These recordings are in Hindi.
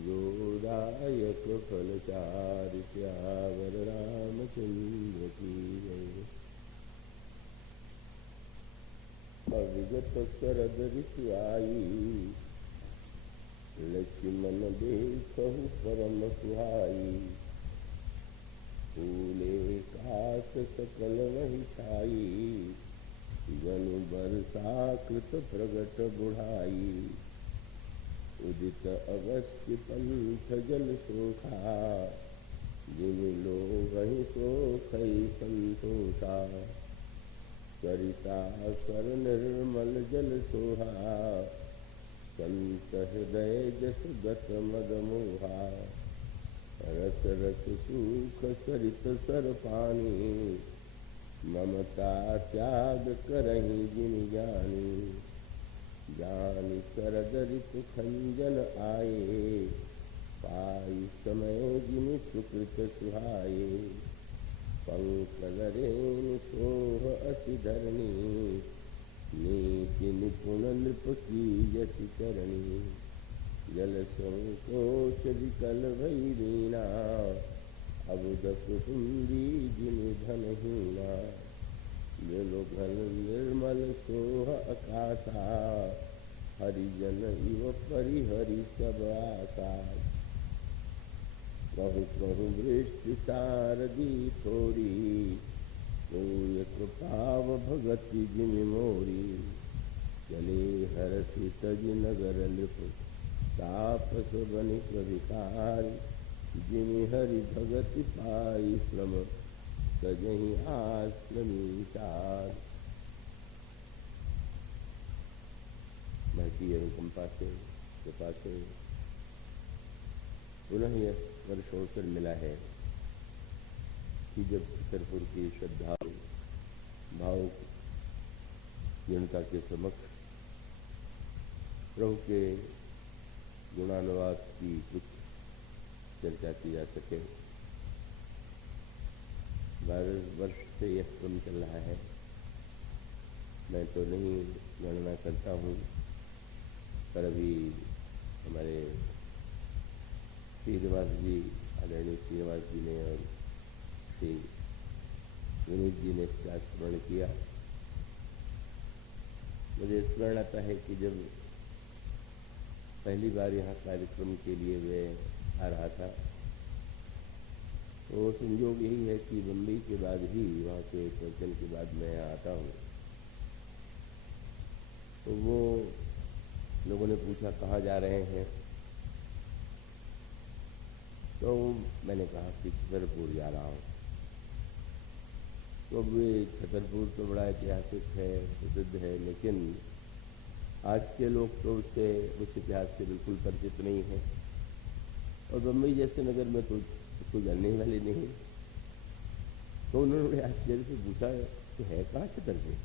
जोदायक फलचारि श्यावर रामचंद्र की जय। अविगत शरद ऋतु आई, लक्ष्मण देखहु परम सुहाई। फूले काश सकल वही छाई, जनु बरसा कृत प्रगट बुढ़ाई। उदित अगस्त्य पंथ जल सोखा, जिन लो वही सोखई संतोषा। सरिता सर निर्मल जल सोहा, संत हृदय जस गत मद मोहा। रस रस सूख सरित सर पानी, ममता त्याग करहि जिन जानी। जानि शरद ऋतु खंजन आए, पाई समय जिन सुकृत सुहाए। पंकजरेणु शोभ अति धरणी, नीति निपुण नृप की यति करणी। जल संकोच विकल भई दीना, अबुध कुटुंबी जिन धनहीना। जलो घन निर्मल सोह आकाशा, हरिजन इव परिहरि सब आशा। प्रभु प्रभु वृष्टि शारदी थोरी, पूय कृपाव भगति जिन मोरी। चले हरषि तज नगर नृप, तापस बनिक विकार। जिन हरि भगति पाई श्रम, सजहि आश्रमी चार। महती अनुकंपा से कृपा से पुनः यह वर्ष अवसर मिला है कि जब छतरपुर की श्रद्धा भाव जनता के समक्ष प्रभु के गुणानुवाद की कुछ चर्चा की जा सके। 12 वर्ष से यह क्रम चल रहा है। मैं तो नहीं गणना करता हूँ, पर अभी हमारे श्रीनिवास जी, आदरणीय श्रीनिवास जी ने और श्री विनीत जी ने इसका स्मरण किया। मुझे स्मरण आता है कि जब पहली बार यहाँ कार्यक्रम के लिए मैं आ रहा था, तो संयोग यही है कि बम्बई के बाद ही, वहाँ के प्रवचन के बाद मैं यहाँ आता हूँ। तो वो लोगों ने पूछा कहाँ जा रहे हैं, तो मैंने कहा कि छतरपुर जा रहा हूँ। तो वे छतरपुर तो बड़ा ऐतिहासिक है, प्रसिद्ध है, लेकिन आज के लोग तो उससे उस इतिहास से बिल्कुल परिचित नहीं है, और बम्बई जैसे नगर में तो उसको जानने वाले नहीं। तो उन्होंने आश्चर्य से पूछा कि है कहाँ छतरपुर।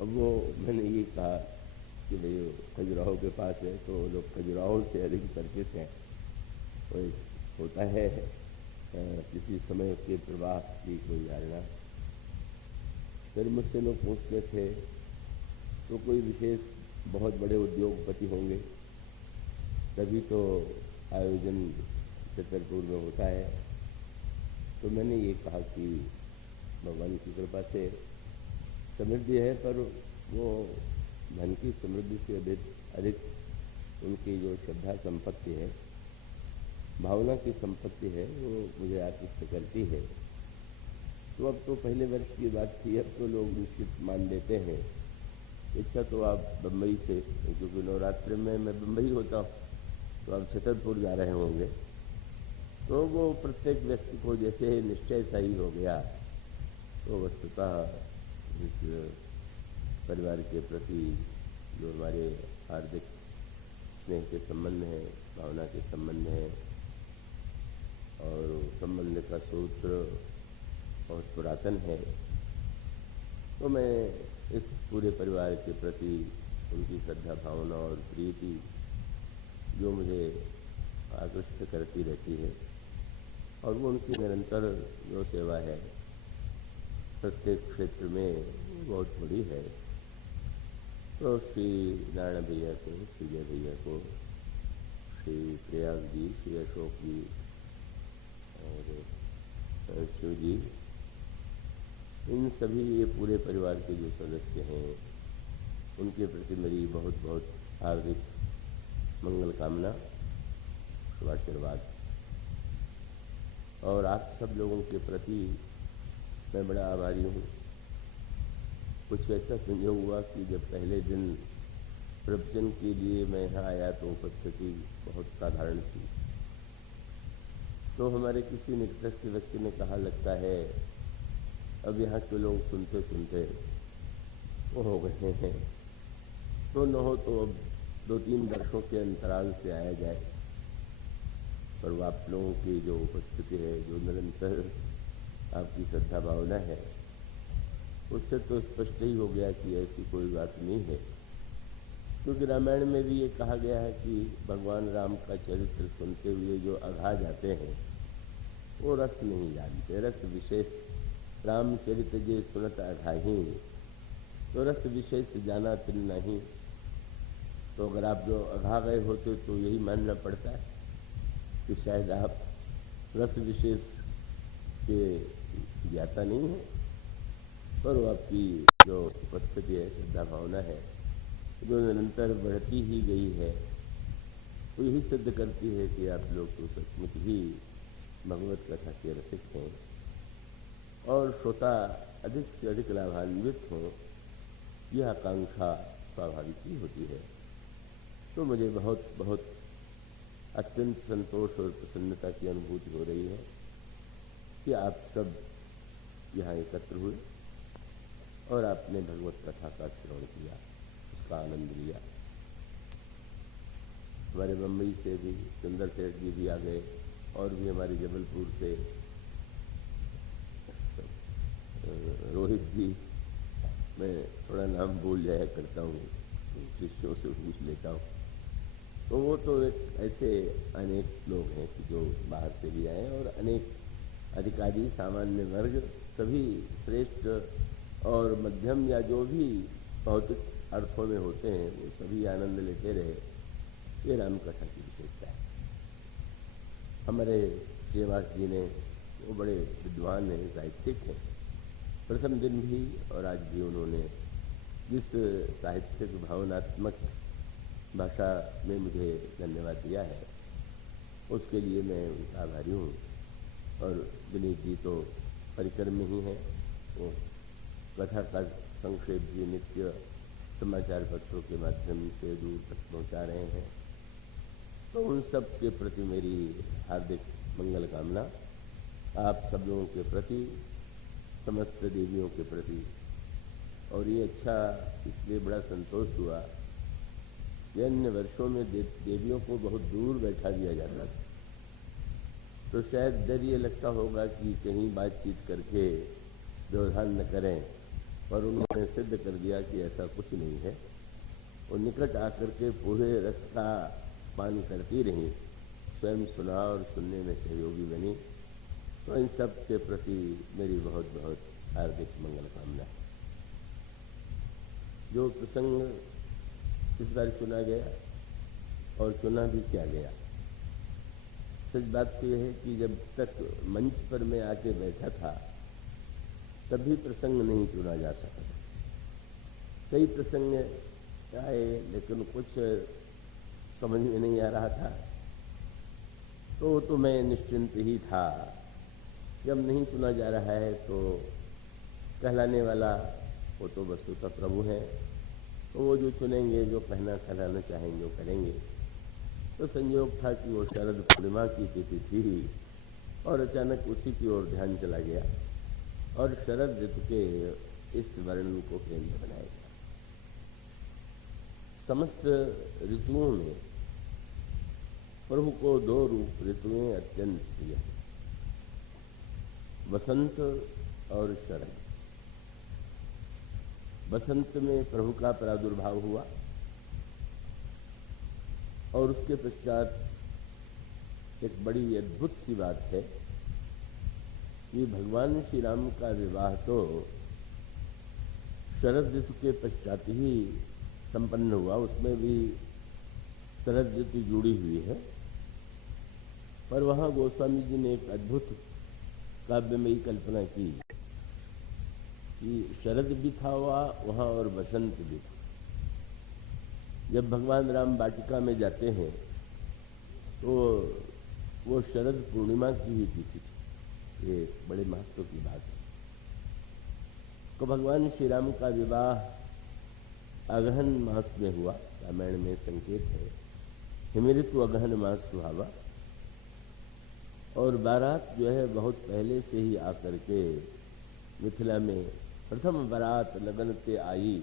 अब वो मैंने ये कहा कि भाई खजुराहो के पास है, तो लोग खजुराहो से अधिक परिचित हैं। तो होता है किसी समय के प्रवाह की कोई धारणा। फिर मुझसे लोग पूछते थे तो कोई विशेष बहुत बड़े उद्योगपति होंगे, तभी तो आयोजन छतरपुर में होता है। तो मैंने ये कहा कि भगवान की कृपा से समृद्धि है, पर वो धन की समृद्धि से अधिक उनकी जो श्रद्धा संपत्ति है, भावना की संपत्ति है, वो मुझे आकृष्ट करती है। तो अब तो पहले वर्ष की बात थी, अब तो लोग निश्चित मान लेते हैं। इच्छा तो आप बम्बई से, क्योंकि नवरात्रि में मैं बम्बई होता हूँ, तो आप छतरपुर जा रहे होंगे, तो वो प्रत्येक व्यक्ति को जैसे निश्चय सा ही हो गया। तो वस्तुतः इस परिवार के प्रति जो हमारे हार्दिक स्नेह के संबंध हैं, भावना के संबंध हैं, और संबंध का सूत्र बहुत पुरातन है, तो मैं इस पूरे परिवार के प्रति उनकी श्रद्धा भावना और प्रीति जो मुझे आकृष्ट करती रहती है, और वो उनकी निरंतर जो सेवा है प्रत्येक क्षेत्र में बहुत बड़ी है। तो श्री नारायण भैया को, श्री जय भैया को अशोक जी और शिव जी, इन सभी ये पूरे परिवार के जो सदस्य हैं उनके प्रति मेरी बहुत बहुत हार्दिक मंगल कामना, शुभाशीर्वाद। और आप सब लोगों के प्रति मैं बड़ा आभारी हूँ। कुछ ऐसा संयोग हुआ कि जब पहले दिन प्रवचन के लिए मैं यहाँ आया तो उपस्थिति बहुत साधारण थी। तो हमारे किसी निकटस्थ व्यक्ति ने कहा, लगता है अब यहाँ के लोग सुनते सुनते वो हो गए हैं, तो न हो तो अब 2-3 वर्षों के अंतराल से आया जाए। पर वो आप लोगों की जो उपस्थिति है, जो निरंतर आपकी श्रद्धा भावना है, उससे तो स्पष्ट ही हो गया कि ऐसी कोई बात नहीं है। क्योंकि रामायण में भी ये कहा गया है कि भगवान राम का चरित्र सुनते हुए जो अघा जाते हैं वो रस नहीं जानते। रस विशेष रामचरित जे सुनत अघाही, तो रस विशेष जाना तिन नहीं। तो अगर आप जो अघा गए होते तो यही मानना पड़ता है कि शायद आप रस विशेष के ज्ञाता नहीं है। पर वो आपकी जो उपस्थिति है, श्रद्धा भावना है, जो निरंतर बढ़ती ही गई है, वो यही सिद्ध करती है कि आप लोग तो सचमुच ही भगवत कथा के रसिक हैं और श्रोता अधिक से अधिक लाभान्वित हों, यह आकांक्षा स्वाभाविक ही होती है। तो मुझे बहुत बहुत अत्यंत संतोष और प्रसन्नता की अनुभूति हो रही है कि आप सब यहाँ एकत्र हुए और आपने भगवत कथा का श्रवण किया, उसका आनंद लिया। हमारे मुंबई से भी सुंदर सेठ जी भी आ गए और भी हमारे जबलपुर से रोहित जी, मैं थोड़ा नाम भूल जाया करता हूँ, शिष्यों से पूछ लेता हूँ। तो वो तो एक ऐसे अनेक लोग हैं कि जो बाहर से भी आए और अनेक अधिकारी, सामान्य वर्ग, सभी श्रेष्ठ और मध्यम या जो भी भौतिक अर्थों में होते हैं वो सभी आनंद लेते रहे। ये राम कथा की विशेषता है। हमारे श्रीवास जी ने, वो बड़े विद्वान हैं, साहित्यिक हैं। प्रथम दिन भी और आज भी उन्होंने जिस साहित्यिक भावनात्मक भाषा में मुझे धन्यवाद दिया है, उसके लिए मैं उनका आभारी हूँ। और विनीत जी तो परिकर में ही हैं, वो कथा का संक्षेप भी नित्य समाचार पत्रों के माध्यम से दूर तक पहुँचा रहे हैं। तो उन सब के प्रति मेरी हार्दिक मंगल कामना, आप सब लोगों के प्रति, समस्त देवियों के प्रति। और ये अच्छा इसलिए बड़ा संतोष हुआ कि अन्य वर्षों में देवियों को बहुत दूर बैठा दिया जाता था, तो शायद डर ये लगता होगा कि कहीं बातचीत करके व्यवधान न करें, पर उन्होंने सिद्ध कर दिया कि ऐसा कुछ नहीं है। वो निकट आकर के पूरे रस का पान करती रही, स्वयं सुना और सुनने में सहयोगी बनी। तो इन सब के प्रति मेरी बहुत बहुत हार्दिक मंगल कामना है। जो प्रसंग इस बार चुना गया और चुना भी क्या गया, सच बात तो यह है कि जब तक मंच पर मैं आके बैठा था तभी प्रसंग नहीं चुना जा सका। कई प्रसंग आए लेकिन कुछ समझ में नहीं आ रहा था, तो मैं निश्चिंत ही था। जब नहीं चुना जा रहा है तो कहलाने वाला वो तो वस्तुतः प्रभु हैं, तो वो जो चुनेंगे, जो कहना कहलाना चाहेंगे वो करेंगे। तो संयोग था कि वो शरद पूर्णिमा की तिथि थी और अचानक उसी की ओर ध्यान चला गया और शरद ऋतु के इस वर्णन को केंद्र बनाया गया। समस्त ऋतुओं में प्रभु को 2 रूप ऋतुएं अत्यंत प्रिय हैं, वसंत और शरद। बसंत में प्रभु का प्रादुर्भाव हुआ और उसके पश्चात एक बड़ी अद्भुत सी बात है कि भगवान श्री राम का विवाह तो शरद ऋतु के पश्चात ही संपन्न हुआ, उसमें भी शरद ऋतु जुड़ी हुई है। पर वहाँ गोस्वामी जी ने एक अद्भुत काव्यमयी कल्पना की कि शरद भी था वहाँ और बसंत भी था। जब भगवान राम वाटिका में जाते हैं तो वो शरद पूर्णिमा की ही तिथि थी। ये बड़े महत्व की बात है। तो भगवान श्री राम का विवाह अगहन मास में हुआ। रामायण में संकेत है, हिमऋतु अगहन मास सुहावा। और बारात जो है बहुत पहले से ही आकर के मिथिला में प्रथम बारात लगन ते आई,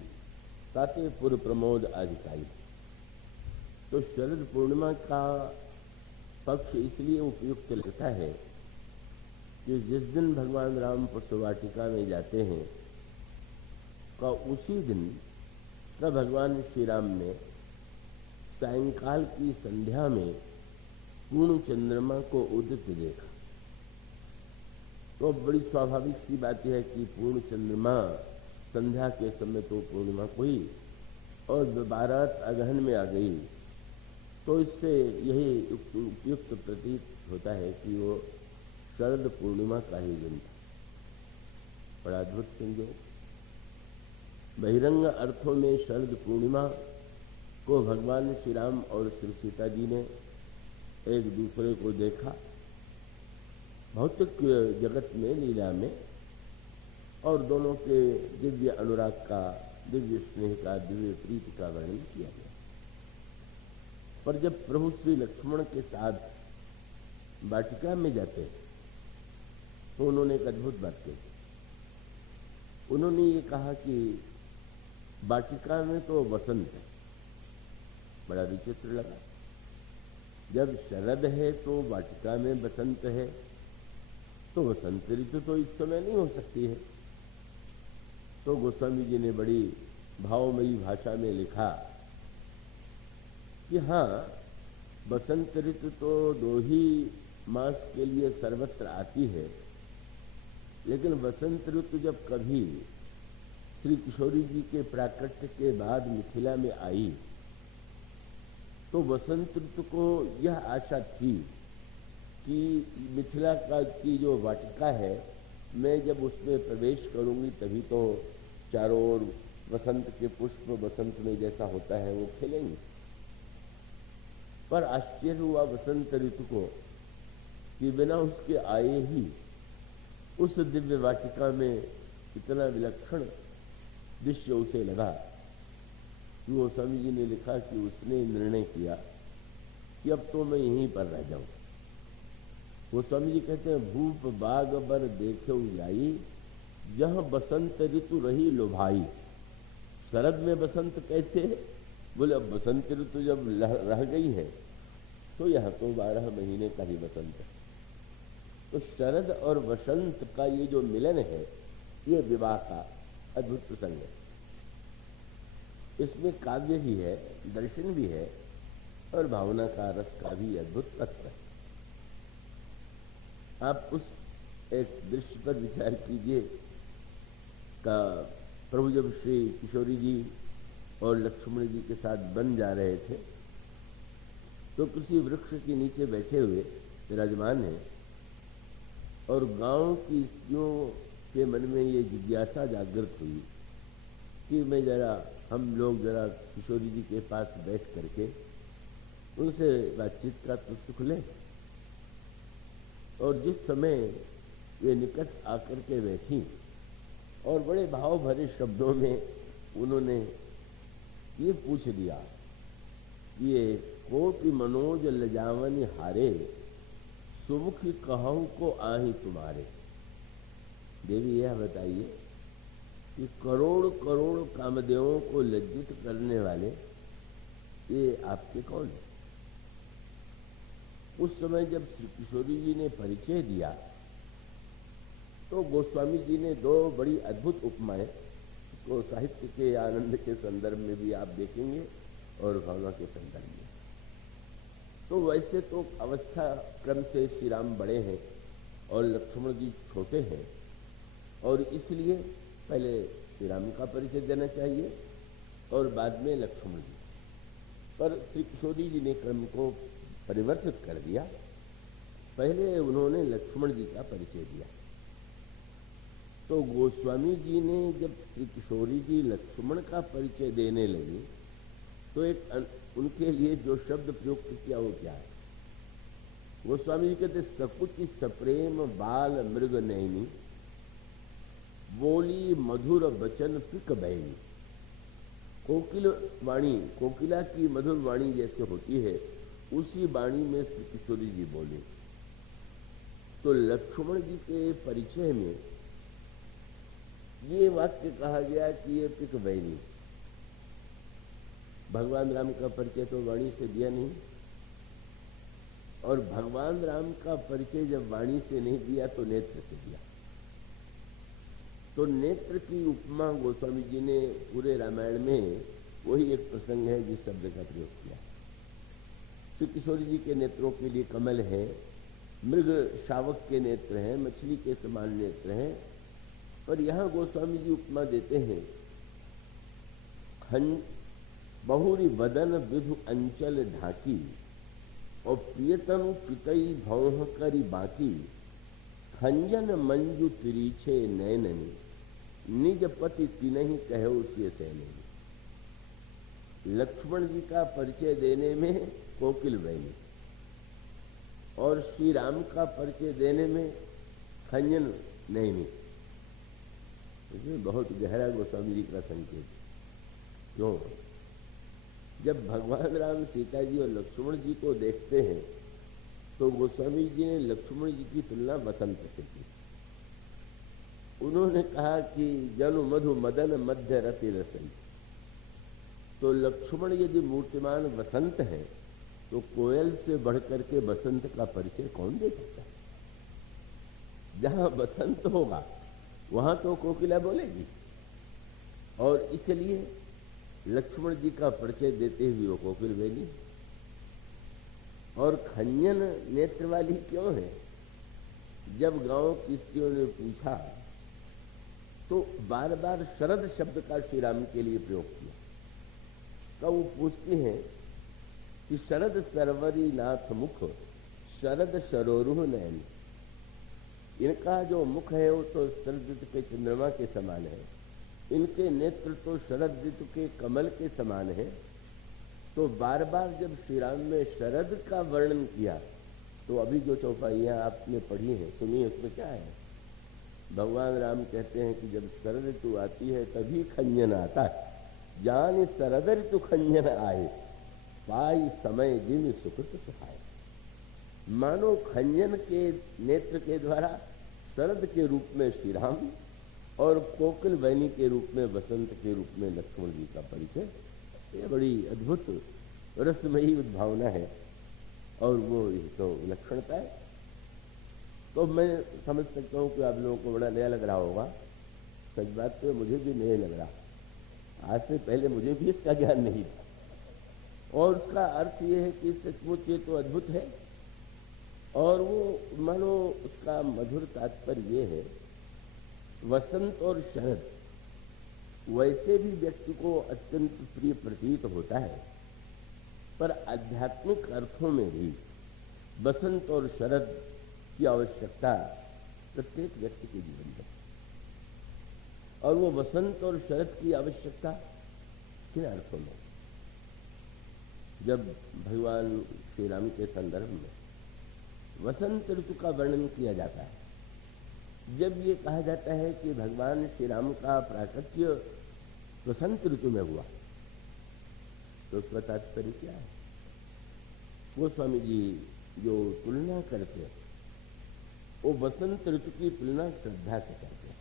ताते पुर प्रमोद अधिकाई। तो शरद पूर्णिमा का पक्ष इसलिए उपयुक्त लगता है कि जिस दिन भगवान राम पुष्पवाटिका में जाते हैं का उसी दिन का भगवान श्री राम ने सायंकाल की संध्या में पूर्ण चंद्रमा को उदित देखा। तो बड़ी स्वाभाविक सी बात है कि पूर्ण चंद्रमा संध्या के समय तो पूर्णिमा को ही और बारात अगहन में आ गई, तो इससे यही उपयुक्त प्रतीत होता है कि वो शरद पूर्णिमा का ही दिन था। बड़ा अद्भुत संयोग। बहिरंग अर्थों में शरद पूर्णिमा को भगवान श्री राम और श्री सीता जी ने एक दूसरे को देखा भौतिक जगत में, लीला में, और दोनों के दिव्य अनुराग का, दिव्य स्नेह का, दिव्य प्रीति का वर्णन किया गया। पर जब प्रभु श्री लक्ष्मण के साथ वाटिका में जाते तो उन्होंने एक अद्भुत बात कही। उन्होंने ये कहा कि वाटिका में तो वसंत है। बड़ा विचित्र लगा। जब शरद है तो वाटिका में बसंत है, तो वसंत ऋतु तो इस समय नहीं हो सकती है। तो गोस्वामी जी ने बड़ी भावमयी भाषा में लिखा कि हाँ, बसंत ऋतु तो 2 ही मास के लिए सर्वत्र आती है, लेकिन बसंत ऋतु जब कभी श्री किशोरी जी के प्राकट्य के बाद मिथिला में आई तो बसंत ऋतु को यह आशा थी कि मिथिला का की जो वाटिका है, मैं जब उसमें प्रवेश करूंगी तभी तो चारों ओर वसंत के पुष्प बसंत में जैसा होता है वो खिलेंगे। पर आश्चर्य हुआ बसंत ऋतु को कि बिना उसके आए ही उस दिव्य वाटिका में इतना विलक्षण दृश्य उसे लगा कि वो स्वामी जी ने लिखा कि उसने निर्णय किया कि अब तो मैं यहीं पर रह जाऊं। वो स्वामी जी कहते हैं, भूप बाग बर देखे जाई, जहां बसंत ऋतु रही लुभाई। शरद में बसंत कैसे? बोले अब बसंत ऋतु जब रह गई है तो यह तो 12 महीने का ही बसंत है। तो शरद और वसंत का ये जो मिलन है, ये विवाह का अद्भुत प्रसंग है। इसमें काव्य भी है, दर्शन भी है और भावना का, रस का भी अद्भुत तत्व है। आप उस एक दृश्य पर विचार कीजिए का प्रभु जब श्री किशोरी जी और लक्ष्मण जी के साथ वन जा रहे थे तो किसी वृक्ष के नीचे बैठे हुए विराजमान हैं और गांव की स्त्रियों के मन में ये जिज्ञासा जागृत हुई कि हम लोग जरा किशोरी जी के पास बैठ करके उनसे बातचीत का तो सुख लें। और जिस समय ये निकट आकर के बैठी और बड़े भाव भरे शब्दों में उन्होंने ये पूछ लिया, ये कोटि मनोज लजावन हारे, सुमुख कहूं को आही तुम्हारे। देवी यह बताइए कि करोड़ करोड़ कामदेवों को लज्जित करने वाले ये आपके कौन है? उस समय जब श्री किशोरी जी ने परिचय दिया तो गोस्वामी जी ने 2 बड़ी अद्भुत उपमाएं, इसको साहित्य के आनंद के संदर्भ में भी आप देखेंगे और भावना के संदर्भ में। तो वैसे तो अवस्था क्रम से श्री राम बड़े हैं और लक्ष्मण जी छोटे हैं और इसलिए पहले श्री राम का परिचय देना चाहिए और बाद में लक्ष्मण जी। पर श्री किशोरी जी ने क्रम को परिवर्तित कर दिया पहले उन्होंने लक्ष्मण जी का परिचय दिया। तो गोस्वामी जी ने जब श्री किशोरी जी लक्ष्मण का परिचय देने लगे तो एक उनके लिए जो शब्द प्रयुक्त किया वो क्या है? गोस्वामी जी कहते सकुच सप्रेम बाल मृग नैनी बोली मधुर बचन पिक बैनी। कोकिल वाणी, कोकिला की मधुर वाणी जैसे होती है उसी वाणी में श्री किशोरी जी बोले। तो लक्ष्मण जी के परिचय में ये वाक्य कहा गया कि ये पिक बैनी। भगवान राम का परिचय तो वाणी से दिया नहीं, और भगवान राम का परिचय जब वाणी से नहीं दिया तो नेत्र से दिया। तो नेत्र की उपमा गोस्वामी जी ने पूरे रामायण में वही एक प्रसंग है जिस शब्द का प्रयोग किया। श्री किशोरी जी के नेत्रों के लिए कमल है, मृग शावक के नेत्र हैं, मछली के समान नेत्र हैं, पर यहाँ गोस्वामी जी उपमा देते हैं बहुरी वदन विधु अंचल ढाकी और प्रियतनु पितई भौह करी बाकी खंजन मंजू तिरीछे नैननी निज पति तिनहि कहो सिय सैननी। लक्ष्मण जी का परिचय देने में कोकिल बैनी और श्री राम का परिचय देने में खंजन नैनी। बहुत गहरा गोस्वामी जी का संकेत। क्यों? जब भगवान राम सीता जी और लक्ष्मण जी को देखते हैं तो गोस्वामी जी ने लक्ष्मण जी की तुलना वसंत से की। उन्होंने कहा कि जनु मधु मदन मध्य रति रसन। तो लक्ष्मण यदि मूर्तिमान वसंत है तो कोयल से बढ़कर के बसंत का परिचय कौन दे सकता है? जहां बसंत होगा वहां तो कोकिला बोलेगी, और इसलिए लक्ष्मण जी का परिचय देते हुए वो कोकिल बैनी। और खंजन नेत्र वाली क्यों है? जब गांव की स्त्रियों ने पूछा तो बार बार शरद शब्द का श्री राम के लिए प्रयोग किया। तो वो पूछती हैं कि शरद सरवरी नाथ मुख शरद शरोरुह नयन। इनका जो मुख है वो तो शरद ऋतु के चंद्रमा के समान है, इनके नेत्र तो शरद ऋतु के कमल के समान है। तो बार बार जब श्री राम में शरद का वर्णन किया तो अभी जो चौपाइयाँ आपने पढ़ी हैं सुनी, उसमें क्या है? भगवान राम कहते हैं कि जब शरद ऋतु आती है तभी खंजन आता है, जान शरद ऋतु खंजन आए पाई समय दिन सुकृत सुहाए। मानो खंजन के नेत्र के द्वारा शरद के रूप में श्री राम और कोकिल बैनी के रूप में वसंत के रूप में लक्ष्मण जी का परिचय। ये बड़ी अद्भुत रसमयी उद्भावना है और वो तो लक्षणता है। तो मैं समझ सकता हूँ कि आप लोगों को बड़ा नया लग रहा होगा। सच बात तो मुझे भी नहीं लग रहा, आज से पहले मुझे भी इसका ज्ञान नहीं था। और उसका अर्थ ये है कि सचमुच ये तो अद्भुत है, और वो मानो उसका मधुर तात्पर्य ये है, वसंत और शरद वैसे भी व्यक्ति को अत्यंत प्रिय प्रतीत होता है, पर आध्यात्मिक अर्थों में भी बसंत और शरद की आवश्यकता प्रत्येक व्यक्ति के जीवन में। और वो वसंत और शरद की आवश्यकता किन अर्थों में? जब भगवान श्री राम के संदर्भ में वसंत ऋतु का वर्णन किया जाता है, जब ये कहा जाता है कि भगवान श्री राम का प्राकट्य वसंत ऋतु में हुआ, तो उसका तात्पर्य क्या है? गोस्वामी जी जो तुलना करते हैं वो वसंत ऋतु की तुलना श्रद्धा से करते हैं।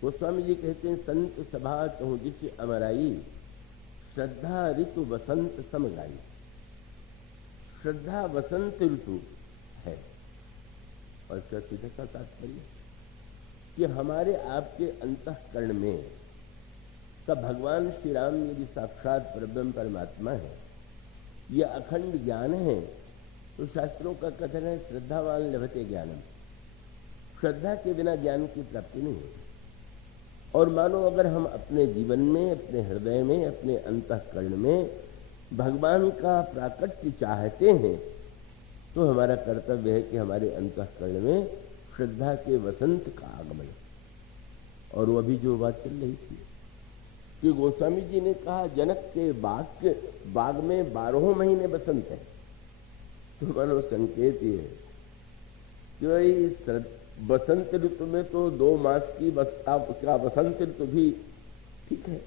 गोस्वामी जी कहते हैं संत सभा कहूँ जिस अमराई श्रद्धा ऋतु वसंत समगाई। श्रद्धा वसंत ऋतु है, और इसका सीधा सा तात्पर्य कि हमारे आपके अंतःकरण में तब भगवान श्री राम यदि साक्षात परब्रह्म परमात्मा है, यह अखंड ज्ञान है, तो शास्त्रों का कथन है श्रद्धावान लभते ज्ञानम। श्रद्धा के बिना ज्ञान की प्राप्ति नहीं होती। और मानो अगर हम अपने जीवन में, अपने हृदय में, अपने अंतःकरण में भगवान का प्राकट्य चाहते हैं तो हमारा कर्तव्य है कि हमारे अंतःकरण में श्रद्धा के वसंत का आगमन। और वो अभी जो बात चल रही थी कि गोस्वामी जी ने कहा जनक के बाग में 12 महीने बसंत है, तो मानो संकेत ये है कि भाई बसंत ऋतु में तो 2 मास की उसका बसंत ऋतु भी ठीक है,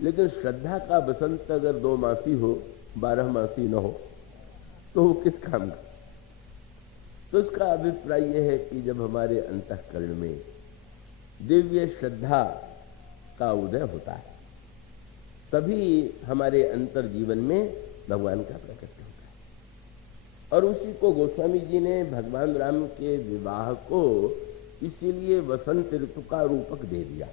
लेकिन श्रद्धा का बसंत अगर 2 मासी हो, 12 मासी न हो, तो वो किस काम का। तो इसका अभिप्राय यह है कि जब हमारे अंतःकरण में दिव्य श्रद्धा का उदय होता है, तभी हमारे अंतर जीवन में भगवान का प्रकट होता है। और उसी को गोस्वामी जी ने भगवान राम के विवाह को इसीलिए वसंत ऋतु का रूपक दे दिया।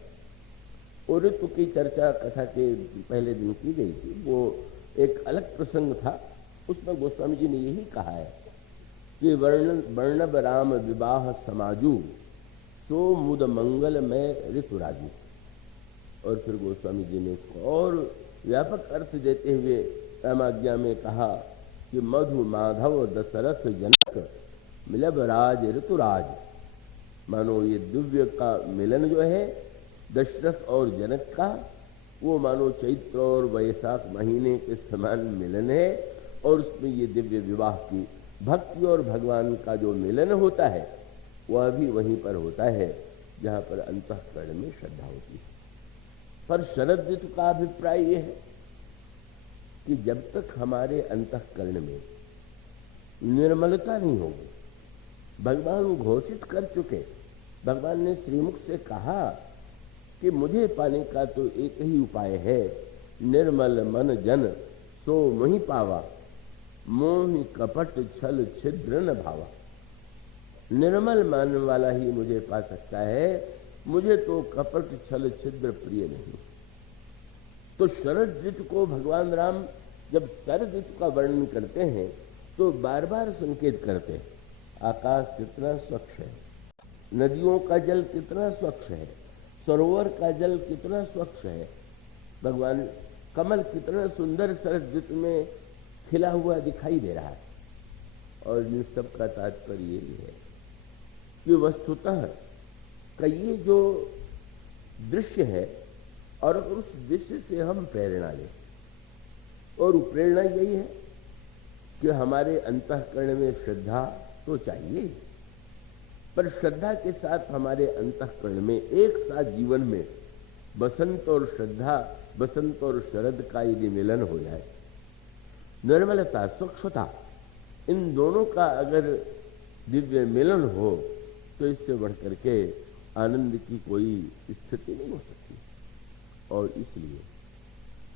और ऋतु की चर्चा कथा के पहले दिन की गई थी, वो एक अलग प्रसंग था। उसमें गोस्वामी जी ने यही कहा है कि वर्णव राम विवाह समाजू सो मुद मंगल में ऋतुराजू। और फिर गोस्वामी जी ने इसको और व्यापक अर्थ देते हुए रामाज्ञा में कहा कि मधु माधव दशरथ जनक मिलब राज ऋतुराज। मानो ये दिव्य का मिलन जो है दशरथ और जनक का, वो मानो चैत्र और वैशाख महीने के समान मिलन है। और उसमें ये दिव्य विवाह की भक्ति और भगवान का जो मिलन होता है वह भी वहीं पर होता है जहाँ पर अंतःकरण में श्रद्धा होती है। पर शरद ऋतु का अभिप्राय यह है कि जब तक हमारे अंतःकरण में निर्मलता नहीं होगी, भगवान घोषित कर चुके, भगवान ने श्रीमुख से कहा कि मुझे पाने का तो एक ही उपाय है, निर्मल मन जन सो मोहि पावा, मोहि कपट छल छिद्र न भावा। निर्मल मन वाला ही मुझे पा सकता है, मुझे तो कपट छल छिद्र प्रिय नहीं। तो शरद ऋतु को भगवान राम जब शरद ऋतु का वर्णन करते हैं तो बार बार संकेत करते हैं, आकाश कितना स्वच्छ है, नदियों का जल कितना स्वच्छ है, सरोवर का जल कितना स्वच्छ है, भगवान कमल कितना सुंदर शरद ऋतु में खिला हुआ दिखाई दे रहा है। और इन सब का तात्पर्य यही है कि वस्तुतः का ये जो दृश्य है, और उस दृश्य से हम प्रेरणा लें, और प्रेरणा यही है कि हमारे अंतःकरण में श्रद्धा तो चाहिए, पर श्रद्धा के साथ हमारे अंतःकरण में एक साथ जीवन में बसंत और श्रद्धा, बसंत और शरद का यदि मिलन हो जाए, निर्मलता स्वच्छता, इन दोनों का अगर दिव्य मिलन हो तो इससे बढ़कर के आनंद की कोई स्थिति नहीं हो सकती। और इसलिए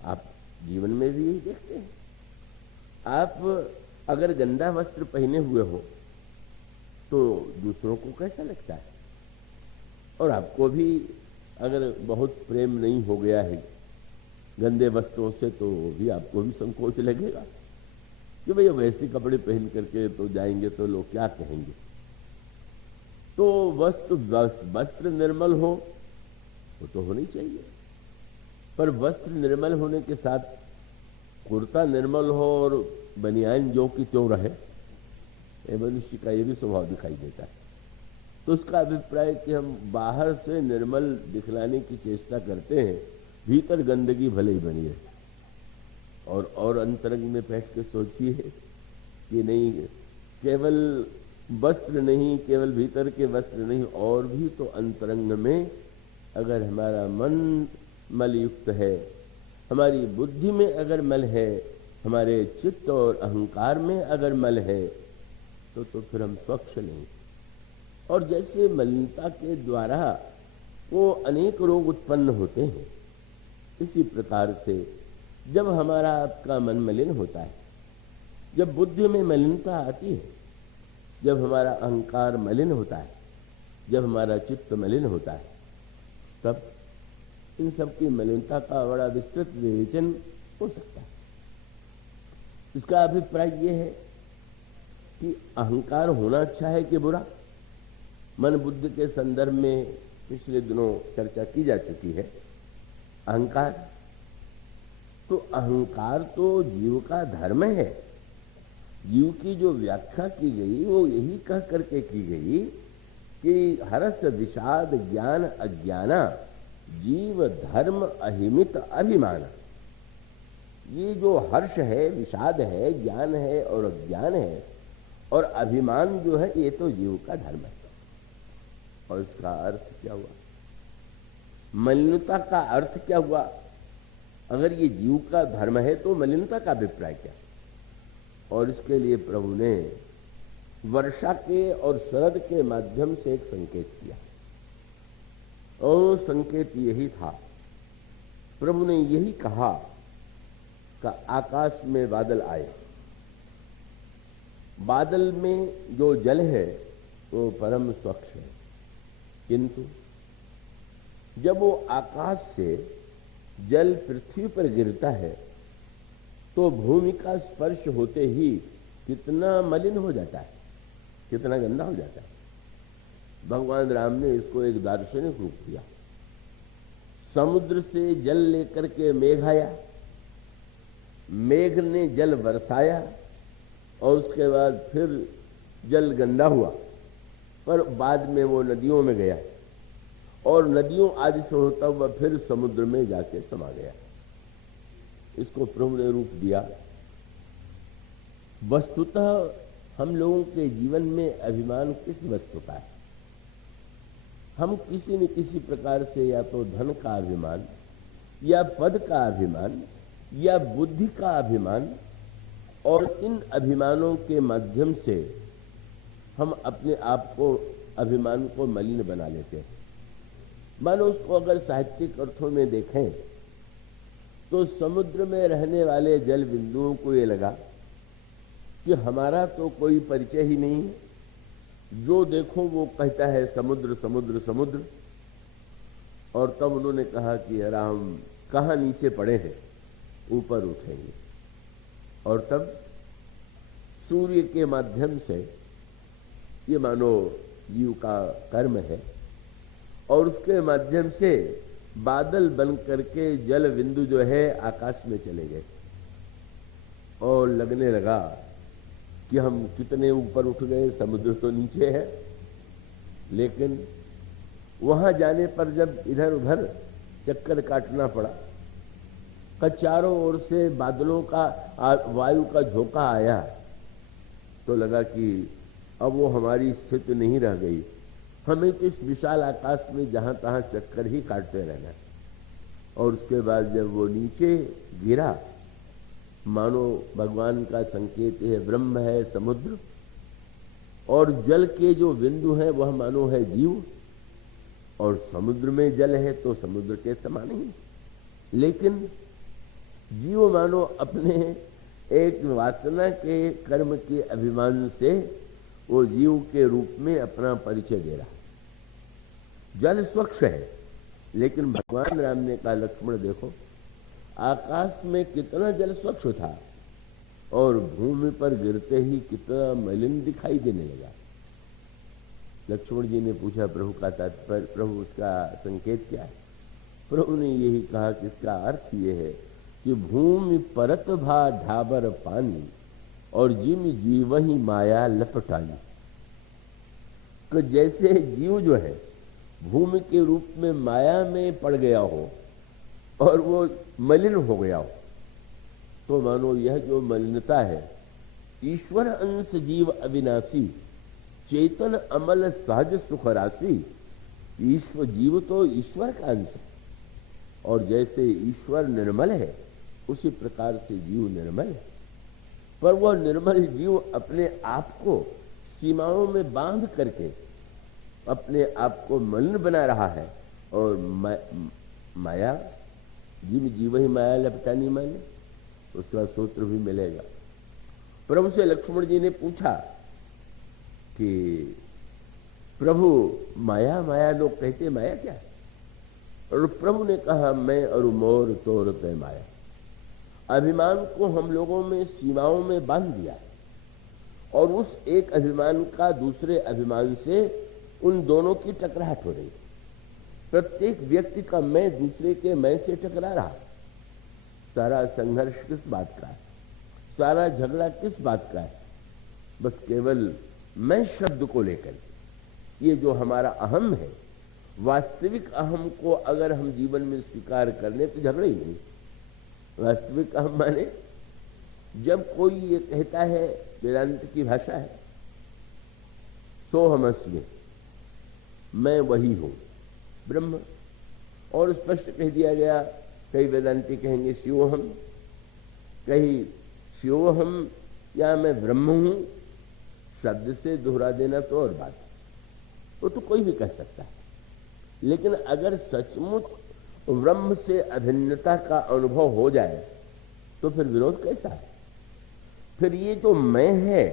आप जीवन में भी यही देखते हैं, आप अगर गंदा वस्त्र पहने हुए हो तो दूसरों को कैसा लगता है, और आपको भी अगर बहुत प्रेम नहीं हो गया है गंदे वस्त्रों से तो भी आपको भी संकोच लगेगा कि भैया वैसे कपड़े पहन करके तो जाएंगे तो लोग क्या कहेंगे। तो वस्त्र निर्मल हो वो तो होनी चाहिए, पर वस्त्र निर्मल होने के साथ कुर्ता निर्मल हो और बनियान जो कि त्यों रहे, ये मनुष्य का ये भी स्वभाव दिखाई देता है। तो उसका अभिप्राय कि हम बाहर से निर्मल दिखलाने की चेष्टा करते हैं, भीतर गंदगी भले ही बनी है। और अंतरंग में बैठ के सोचिए कि नहीं, केवल वस्त्र नहीं, केवल भीतर के वस्त्र नहीं, और भी तो अंतरंग में अगर हमारा मन मलयुक्त है, हमारी बुद्धि में अगर मल है, हमारे चित्त और अहंकार में अगर मल है, तो फिर हम स्वच्छ नहीं। और जैसे मलिनता के द्वारा वो अनेक रोग उत्पन्न होते हैं, इसी प्रकार से जब हमारा आपका मन मलिन होता है, जब बुद्धि में मलिनता आती है, जब हमारा अहंकार मलिन होता है, जब हमारा चित्त मलिन होता है, तब इन सब की मलिनता का बड़ा विस्तृत विवेचन हो सकता है। इसका अभिप्राय ये है कि अहंकार होना अच्छा है कि बुरा। मन बुद्धि के संदर्भ में पिछले दिनों चर्चा की जा चुकी है। अहंकार तो जीव का धर्म है, जीव की जो व्याख्या की गई वो यही कह करके की गई कि हर्ष विषाद ज्ञान अज्ञाना जीव धर्म अहिमित अभिमान। ये जो हर्ष है, विषाद है, ज्ञान है और अज्ञान है और अभिमान जो है, ये तो जीव का धर्म है। और इसका अर्थ क्या हुआ? मलिनता का अर्थ क्या हुआ? अगर ये जीव का धर्म है तो मलिनता का अभिप्राय क्या? और इसके लिए प्रभु ने वर्षा के और शरद के माध्यम से एक संकेत किया, और वो संकेत यही था, प्रभु ने यही कहा कि आकाश में बादल आए। बादल में जो जल है वो परम स्वच्छ है, किंतु जब वो आकाश से जल पृथ्वी पर गिरता है तो भूमि का स्पर्श होते ही कितना मलिन हो जाता है, कितना गंदा हो जाता है। भगवान राम ने इसको एक दार्शनिक रूप दिया। समुद्र से जल लेकर के मेघ आया, मेघ ने जल बरसाया और उसके बाद फिर जल गंदा हुआ, पर बाद में वो नदियों में गया और नदियों आदि से होता हुआ फिर समुद्र में जाके समा गया। इसको प्रभु ने रूप दिया। वस्तुतः हम लोगों के जीवन में अभिमान किस वस्तु का है? हम किसी न किसी प्रकार से या तो धन का अभिमान या पद का अभिमान या बुद्धि का अभिमान, और इन अभिमानों के माध्यम से हम अपने आप को, अभिमान को मलिन बना लेते हैं। मानो उसको अगर साहित्यिक अर्थों में देखें तो समुद्र में रहने वाले जल बिंदुओं को ये लगा कि हमारा तो कोई परिचय ही नहीं है, जो देखो वो कहता है समुद्र समुद्र समुद्र। और तब उन्होंने कहा कि यार हम कहाँ नीचे पड़े हैं, ऊपर उठेंगे। और तब सूर्य के माध्यम से, ये मानो जीव का कर्म है, और उसके माध्यम से बादल बन करके जल बिंदु जो है आकाश में चले गए, और लगने लगा कि हम कितने ऊपर उठ गए, समुद्र तो नीचे है। लेकिन वहां जाने पर जब इधर उधर चक्कर काटना पड़ा, चारों ओर से बादलों का, वायु का झोंका आया, तो लगा कि अब वो हमारी स्थिति नहीं रह गई, हमें तो इस विशाल आकाश में जहां तहां चक्कर ही काटते रहना। और उसके बाद जब वो नीचे गिरा, मानो भगवान का संकेत है, ब्रह्म है समुद्र, और जल के जो बिंदु है वह मानो है जीव, और समुद्र में जल है तो समुद्र के समान ही। लेकिन जीव मानो अपने एक वासना के कर्म के अभिमान से वो जीव के रूप में अपना परिचय दे रहा। जल स्वच्छ है, लेकिन भगवान राम ने कहा, लक्ष्मण देखो आकाश में कितना जल स्वच्छ था और भूमि पर गिरते ही कितना मलिन दिखाई देने लगा। लक्ष्मण जी ने पूछा प्रभु का तात्पर्य, प्रभु उसका संकेत क्या है? प्रभु ने यही कहा कि इसका अर्थ ये है कि भूमि परत भा ढाबर पानी और जिम जीव ही माया लपटानी। तो जैसे जीव जो है भूमि के रूप में माया में पड़ गया हो और वो मलिन हो गया हो, तो मानो यह जो मलिनता है, ईश्वर अंश जीव अविनाशी चेतन अमल सहज सुख राशि। ईश्वर, जीव तो ईश्वर का अंश है, और जैसे ईश्वर निर्मल है उसी प्रकार से जीव निर्मल है। पर वह निर्मल जीव अपने आप को सीमाओं में बांध करके अपने आप को मलिन बना रहा है, और माया, जीव ही माया लपटानी माने, उसका सूत्र भी मिलेगा। प्रभु से लक्ष्मण जी ने पूछा कि प्रभु माया माया लोग कहते माया क्या है? और प्रभु ने कहा, मैं और मोर तोर पे माया। अभिमान को हम लोगों में सीमाओं में बांध दिया, और उस एक अभिमान का दूसरे अभिमान से उन दोनों की टकराहट हो रही। प्रत्येक व्यक्ति का मैं दूसरे के मैं से टकरा रहा। सारा संघर्ष किस बात का है? सारा झगड़ा किस बात का है? बस केवल मैं शब्द को लेकर। ये जो हमारा अहम है, वास्तविक अहम को अगर हम जीवन में स्वीकार कर लें तो झगड़ा ही नहीं। वास्तविक अहम माने जब कोई ये कहता है, वेदांत की भाषा है, सोहमस्मि, मैं वही हूं ब्रह्म, और स्पष्ट कह दिया गया। कई वेदांती कहेंगे शिवोहम, कहीं शिवोहम या मैं ब्रह्म हूं, शब्द से दोहरा देना तो और बात है, वो तो कोई भी कह सकता है। लेकिन अगर सचमुच ब्रह्म से अभिन्नता का अनुभव हो जाए तो फिर विरोध कैसा है? फिर ये जो मैं है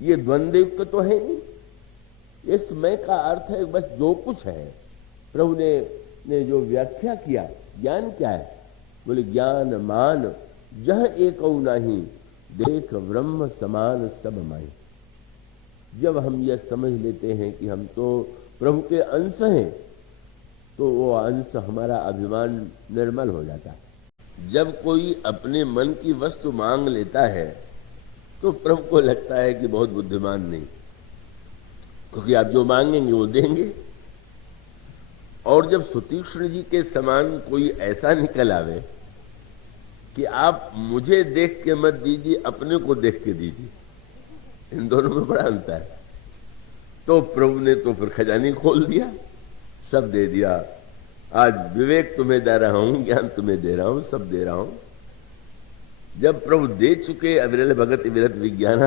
ये द्वंद्वयुक्त तो है नहीं। इस मैं का अर्थ है बस जो कुछ है। प्रभु ने जो व्याख्या किया, ज्ञान क्या है? बोले ज्ञान मान जह एक नहीं, देख ब्रह्म समान सब माई। जब हम यह समझ लेते हैं कि हम तो प्रभु के अंश हैं, तो वो अंश हमारा अभिमान निर्मल हो जाता है। जब कोई अपने मन की वस्तु मांग लेता है तो प्रभु को लगता है कि बहुत बुद्धिमान नहीं, क्योंकि आप जो मांगेंगे वो देंगे। और जब सुतीक्ष्ण जी के समान कोई ऐसा निकल आवे कि आप मुझे देख के मत दीजिए, अपने को देख के दीजिए, इन दोनों में बड़ा अंतर है। तो प्रभु ने तो फिर खजानी खोल दिया, सब दे दिया। आज विवेक तुम्हें दे रहा हूं, ज्ञान तुम्हें दे रहा हूं, सब दे रहा हूं। जब प्रभु दे चुके अविरल भगत विरत विज्ञान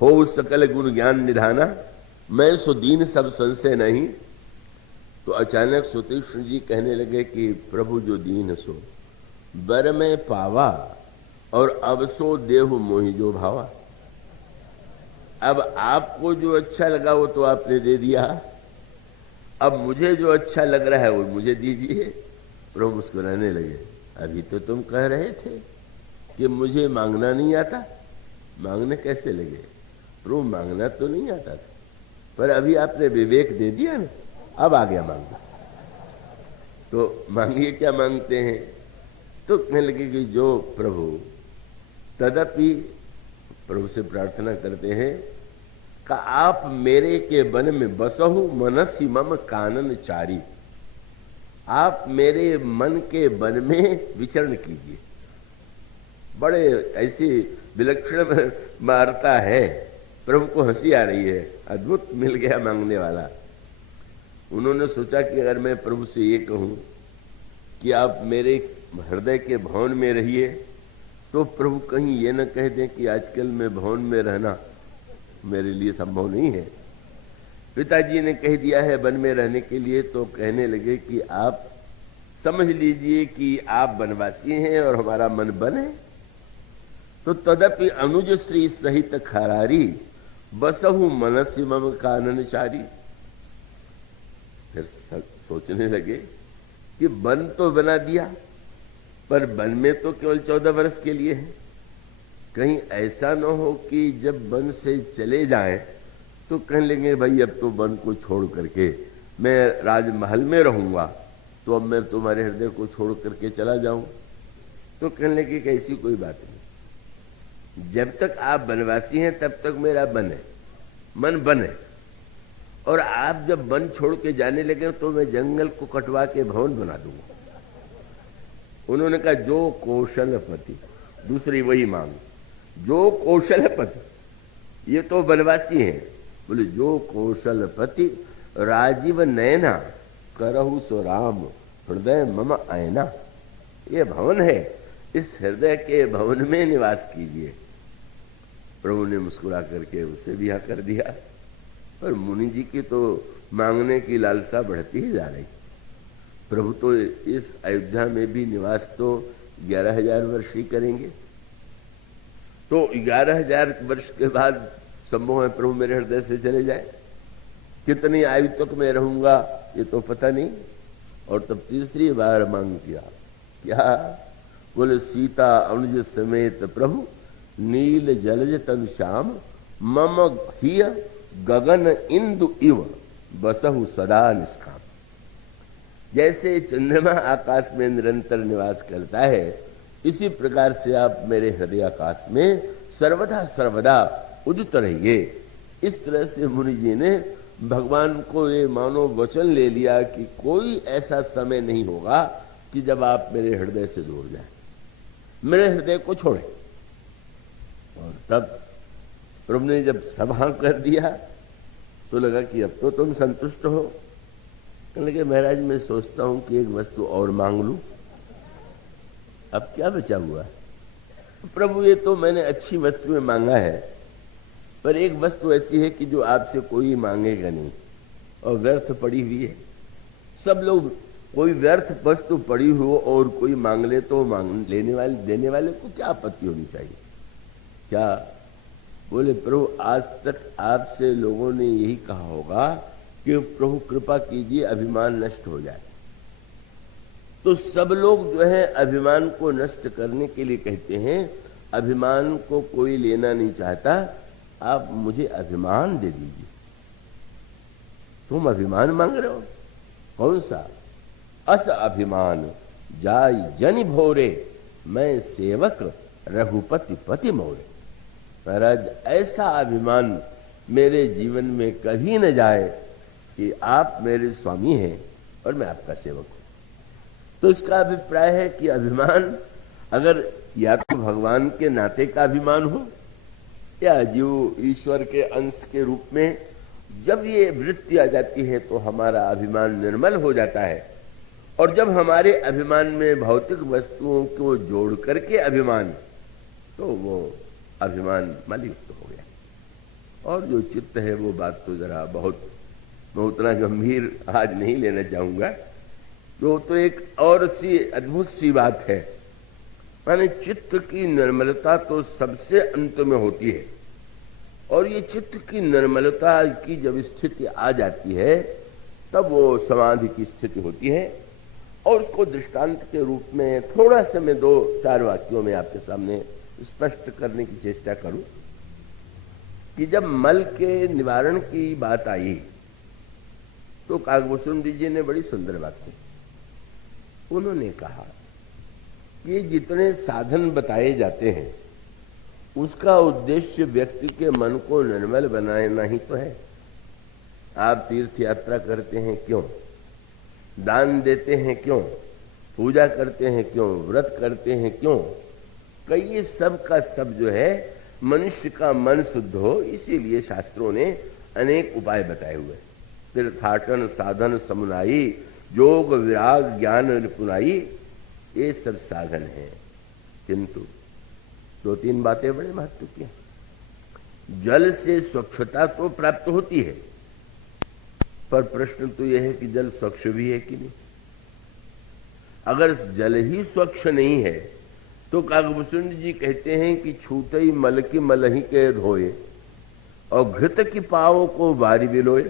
हो सकल गुण ज्ञान निधाना, मैं सो दीन सब संशय नहीं, तो अचानक सुतीक्ष्ण जी कहने लगे कि प्रभु जो दीन सो बर में पावा, और अब सो देहु मोहि जो भावा। अब आपको जो अच्छा लगा वो तो आपने दे दिया, अब मुझे जो अच्छा लग रहा है वो मुझे दीजिए। प्रभु मुस्कुराने लगे, अभी तो तुम कह रहे थे कि मुझे मांगना नहीं आता। मांगने कैसे लगे? प्रभु मांगना तो नहीं आता था, पर अभी आपने विवेक दे दिया ना, अब आ गया मांगना। तो मांगिए, क्या मांगते हैं? तो कहने लगे कि जो प्रभु, तदपि प्रभु से प्रार्थना करते हैं कि आप मेरे के वन में बसहु मनसी मम कानन चारी। आप मेरे मन के वन में विचरण कीजिए। बड़े ऐसी विलक्षण वार्ता है, प्रभु को हंसी आ रही है, अद्भुत मिल गया मांगने वाला। उन्होंने सोचा कि अगर मैं प्रभु से ये कहूं कि आप मेरे हृदय के भवन में रहिए, तो प्रभु कहीं ये न कह दें कि आजकल मैं भवन में रहना मेरे लिए संभव नहीं है। पिताजी ने कह दिया है वन में रहने के लिए, तो कहने लगे कि आप समझ लीजिए कि आप वनवासी हैं और हमारा मन वन है। तो तदपि अनुज श्री सहित खरारी, बसहु मनसी मम काननचारी। फिर सोचने लगे कि वन तो बना दिया, पर वन में तो केवल 14 वर्ष के लिए है। कहीं ऐसा न हो कि जब वन से चले जाएं तो कहने लगे भाई अब तो वन को छोड़ करके मैं राजमहल में रहूंगा, तो अब मैं तुम्हारे हृदय को छोड़ करके चला जाऊं। तो कहने लगे कि ऐसी कोई बात नहीं, जब तक आप वनवासी हैं तब तक मेरा मन है, मन वन है। और आप जब वन छोड़ के जाने लगे तो मैं जंगल को कटवा के भवन बना दूंगा। उन्होंने कहा जो कौशलपति, दूसरी वही मांग, जो कौशलपति, ये तो वनवासी हैं। बोले जो कौशलपति राजीव नैना, करहु सो राम हृदय मम आयना। ये भवन है, इस हृदय के भवन में निवास कीजिए। प्रभु ने मुस्कुरा करके उसे भी हाँ कर दिया। पर मुनि जी की तो मांगने की लालसा बढ़ती ही जा रही। प्रभु तो इस अयोध्या में भी निवास तो 11,000 वर्ष ही करेंगे। तो 11,000 वर्ष के बाद संभव है प्रभु मेरे हृदय से चले जाए। कितनी आयु तक मैं रहूंगा ये तो पता नहीं। और तब तीसरी बार मांग किया, क्या? बोले सीता अनुज समेत प्रभु, नील जलज तन श्याम, मम हिय गगन इंदु इव, बसहु सदा निष्काम। जैसे चंद्रमा आकाश में निरंतर निवास करता है, इसी प्रकार से आप मेरे हृदय आकाश में सर्वदा सर्वदा उदित रहिए। इस तरह से मुनि जी ने भगवान को ये मानो वचन ले लिया कि कोई ऐसा समय नहीं होगा कि जब आप मेरे हृदय से दूर जाएं, मेरे हृदय को छोड़ें। और तब प्रभु ने जब सब हाँ कर दिया तो लगा कि अब तो तुम संतुष्ट हो। कहने लगे महाराज मैं सोचता हूं कि एक वस्तु और मांग लूं, अब क्या बचा हुआ? प्रभु ये तो मैंने अच्छी वस्तुएं मांगा है, पर एक वस्तु ऐसी है कि जो आपसे कोई मांगेगा नहीं और व्यर्थ पड़ी हुई है। सब लोग कोई व्यर्थ वस्तु पड़ी हो और कोई मांग ले तो मांग लेने वाले देने वाले को क्या आपत्ति होनी चाहिए? क्या? बोले प्रभु आज तक आपसे लोगों ने यही कहा होगा कि प्रभु कृपा कीजिए अभिमान नष्ट हो जाए। तो सब लोग जो है अभिमान को नष्ट करने के लिए कहते हैं, अभिमान को कोई लेना नहीं चाहता, आप मुझे अभिमान दे दीजिए। तुम अभिमान मांग रहे हो? कौन सा? अस अभिमान जाय जनि भोरे, मैं सेवक रघुपति पति मोरे। महाराज ऐसा अभिमान मेरे जीवन में कभी न जाए कि आप मेरे स्वामी हैं और मैं आपका सेवक हूं। तो इसका अभिप्राय है कि अभिमान अगर या तो भगवान के नाते का अभिमान हो या जीव ईश्वर के अंश के रूप में, जब ये वृत्ति आ जाती है तो हमारा अभिमान निर्मल हो जाता है। और जब हमारे अभिमान में भौतिक वस्तुओं को जोड़ करके अभिमान, तो वो अभिमान मलयुक्त हो गया। और जो चित्त है वो बात तो जरा बहुत, मैं उतना गंभीर आज नहीं लेना चाहूंगा। तो एक और सी अद्भुत सी बात है, माने चित्त की निर्मलता तो सबसे अंत में होती है। और ये चित्त की निर्मलता की जब स्थिति आ जाती है तब वो समाधि की स्थिति होती है। और उसको दृष्टांत के रूप में थोड़ा सा मैं 2-4 वाक्यों में आपके सामने स्पष्ट करने की चेष्टा करूं कि जब मल के निवारण की बात आई तो काकभूषुंडी जी ने बड़ी सुंदर बात की। उन्होंने कहा कि जितने साधन बताए जाते हैं उसका उद्देश्य व्यक्ति के मन को निर्मल बनाना ही तो है। आप तीर्थ यात्रा करते हैं क्यों? दान देते हैं क्यों? पूजा करते हैं क्यों? व्रत करते हैं क्यों? कई सब का सब जो है मनुष्य का मन शुद्ध हो, इसीलिए शास्त्रों ने अनेक उपाय बताए हुए। तीर्थाटन साधन समुनाई, योग विराग ज्ञान निपुणाई, ये सब साधन हैं। किंतु 2-3 बातें बड़े महत्व की हैं। जल से स्वच्छता तो प्राप्त होती है, पर प्रश्न तो यह है कि जल स्वच्छ भी है कि नहीं। अगर जल ही स्वच्छ नहीं है तो काकभूषुंडी जी कहते हैं कि छूटई मल की मलही के धोए और घृत की पाव को बारी बिलोए।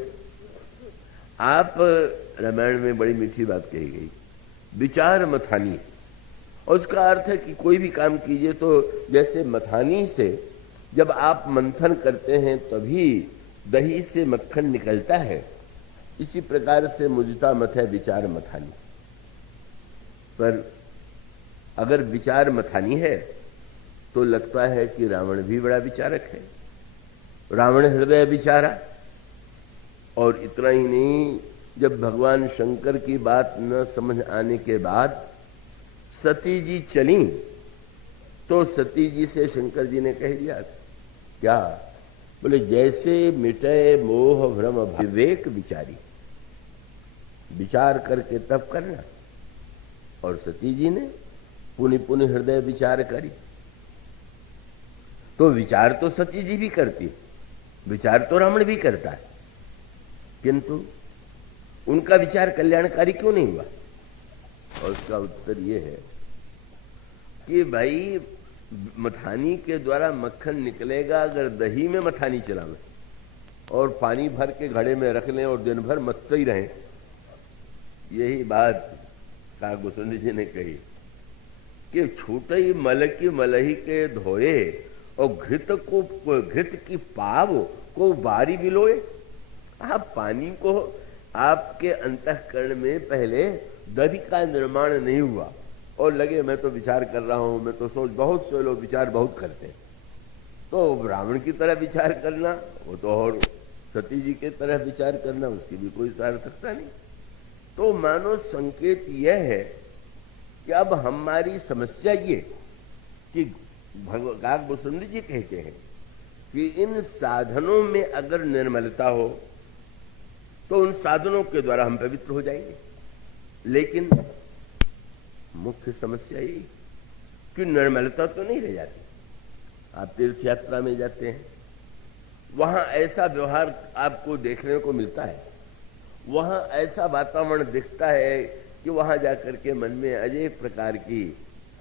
आप रामायण में बड़ी मीठी बात कही गई, विचार मथानी। और उसका अर्थ है कि कोई भी काम कीजिए तो जैसे मथानी से जब आप मंथन करते हैं तभी दही से मक्खन निकलता है, इसी प्रकार से मुझता मत है विचार मथानी। पर अगर विचार मथानी है तो लगता है कि रावण भी बड़ा विचारक है। रावण हृदय विचारा। और इतना ही नहीं, जब भगवान शंकर की बात न समझ आने के बाद सती जी चली तो सती जी से शंकर जी ने कह दिया क्या? बोले जैसे मिटे मोह भ्रम विवेक विचारी, विचार करके तब करना। और सती जी ने पुनि पुनि हृदय विचार करी। तो विचार तो सती जी भी करती, विचार तो रावण भी करता है, किंतु उनका विचार कल्याणकारी क्यों नहीं हुआ? और उसका उत्तर यह है कि भाई मथानी के द्वारा मक्खन निकलेगा अगर दही में मथानी चलावे और पानी भर के घड़े में रख लें और दिन भर मथते ही रहें। यही बात काकभूषुंडी जी ने कही कि छूटई मल की मलही के धोए और घृत की पाव को बारी बिलोए। आप पानी को, आपके अंतःकरण में पहले दधि का निर्माण नहीं हुआ और लगे मैं तो विचार कर रहा हूं, मैं तो सोच, बहुत से लोग विचार बहुत करते हैं, तो रावण की तरह विचार करना, वो तो और सती जी के तरह विचार करना, उसकी भी कोई सार्थकता नहीं। तो मानो संकेत यह है कि अब हमारी समस्या ये कि काकभूषुंड जी कहते हैं कि इन साधनों में अगर निर्मलता हो तो उन साधनों के द्वारा हम पवित्र हो जाएंगे। लेकिन मुख्य समस्या यही कि निर्मलता तो नहीं रह जाती। आप तीर्थ यात्रा में जाते हैं, वहां ऐसा व्यवहार आपको देखने को मिलता है, वहां ऐसा वातावरण दिखता है कि वहां जाकर के मन में अनेक प्रकार की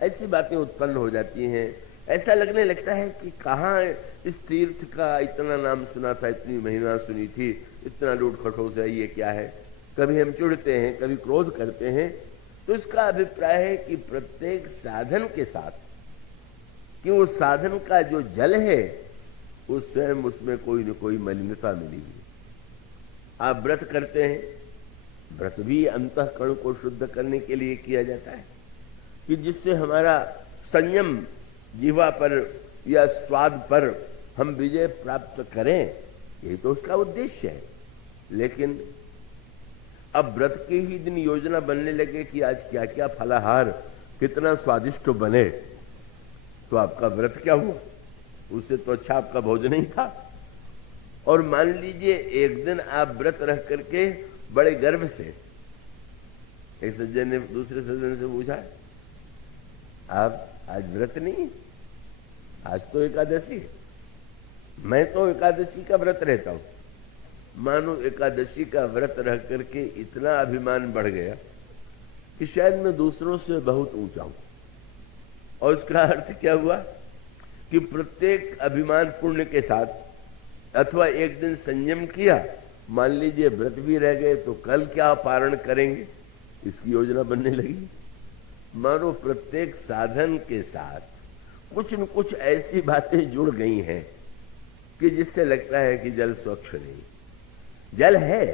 ऐसी बातें उत्पन्न हो जाती हैं। ऐसा लगने लगता है कि कहाँ इस तीर्थ का इतना नाम सुना था, इतनी महिमा सुनी थी, इतना लूट खटोस है, ये क्या है। कभी हम चिढ़ते हैं, कभी क्रोध करते हैं। तो इसका अभिप्राय है कि प्रत्येक साधन के साथ कि उस साधन का जो जल है उस स्वयं उसमें कोई न कोई मलिनता मिलेगी। आप व्रत करते हैं, व्रत भी अंतःकरण को शुद्ध करने के लिए किया जाता है कि जिससे हमारा संयम जीवा पर या स्वाद पर हम विजय प्राप्त करें, यही तो उसका उद्देश्य है। लेकिन अब व्रत के ही दिन योजना बनने लगे कि आज क्या क्या फलाहार कितना स्वादिष्ट बने, तो आपका व्रत क्या हुआ? उससे तो अच्छा आपका भोजन ही था। और मान लीजिए एक दिन आप व्रत रह करके बड़े गर्व से, एक सज्जन ने दूसरे सज्जन से पूछा, आप आज व्रत नहीं, आज तो एकादशी है। मैं तो एकादशी का व्रत रहता हूं। मानो एकादशी का व्रत रह करके इतना अभिमान बढ़ गया कि शायद मैं दूसरों से बहुत ऊंचा हूं। और उसका अर्थ क्या हुआ कि प्रत्येक अभिमान पुण्य के साथ अथवा एक दिन संयम किया, मान लीजिए व्रत भी रह गए, तो कल क्या पारण करेंगे, इसकी योजना बनने लगी। मानो प्रत्येक साधन के साथ कुछ न कुछ ऐसी बातें जुड़ गई हैं कि जिससे लगता है कि जल स्वच्छ नहीं। जल है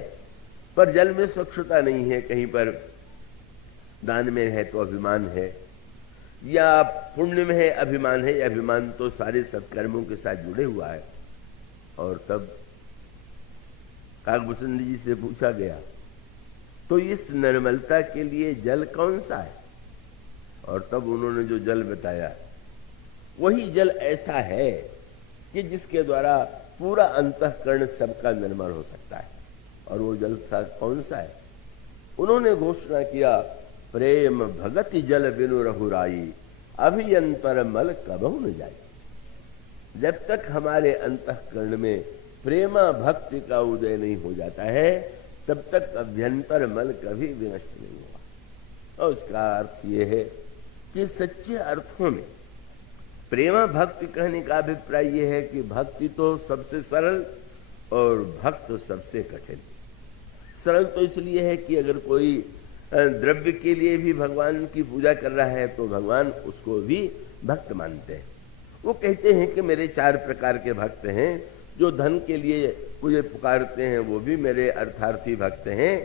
पर जल में स्वच्छता नहीं है। कहीं पर दान में है तो अभिमान है, या पुण्य में है अभिमान है। अभिमान तो सारे सत्कर्मों के साथ जुड़े हुआ है। और तब काकभूषुंड जी से पूछा गया, तो इस निर्मलता के लिए जल कौन सा है? और तब उन्होंने जो जल बताया वही जल ऐसा है कि जिसके द्वारा पूरा अंतःकरण सबका निर्मल हो सकता है। और वो जल कौन सा है? उन्होंने घोषणा किया, प्रेम भगति जल बिनु रघुराई, अभियंतर मल कबहु न जाए। जब तक हमारे अंतःकरण में प्रेमा भक्ति का उदय नहीं हो जाता है, तब तक अभ्यंतर मल कभी विनष्ट नहीं हुआ। और उसका अर्थ यह है कि सच्चे अर्थों में प्रेमा भक्ति कहने का अभिप्राय यह है कि भक्ति तो सबसे सरल और भक्त सबसे कठिन। सरल तो इसलिए है कि अगर कोई द्रव्य के लिए भी भगवान की पूजा कर रहा है तो भगवान उसको भी भक्त मानते हैं। वो कहते हैं कि मेरे 4 प्रकार के भक्त हैं। जो धन के लिए मुझे पुकारते हैं वो भी मेरे अर्थार्थी भक्त हैं।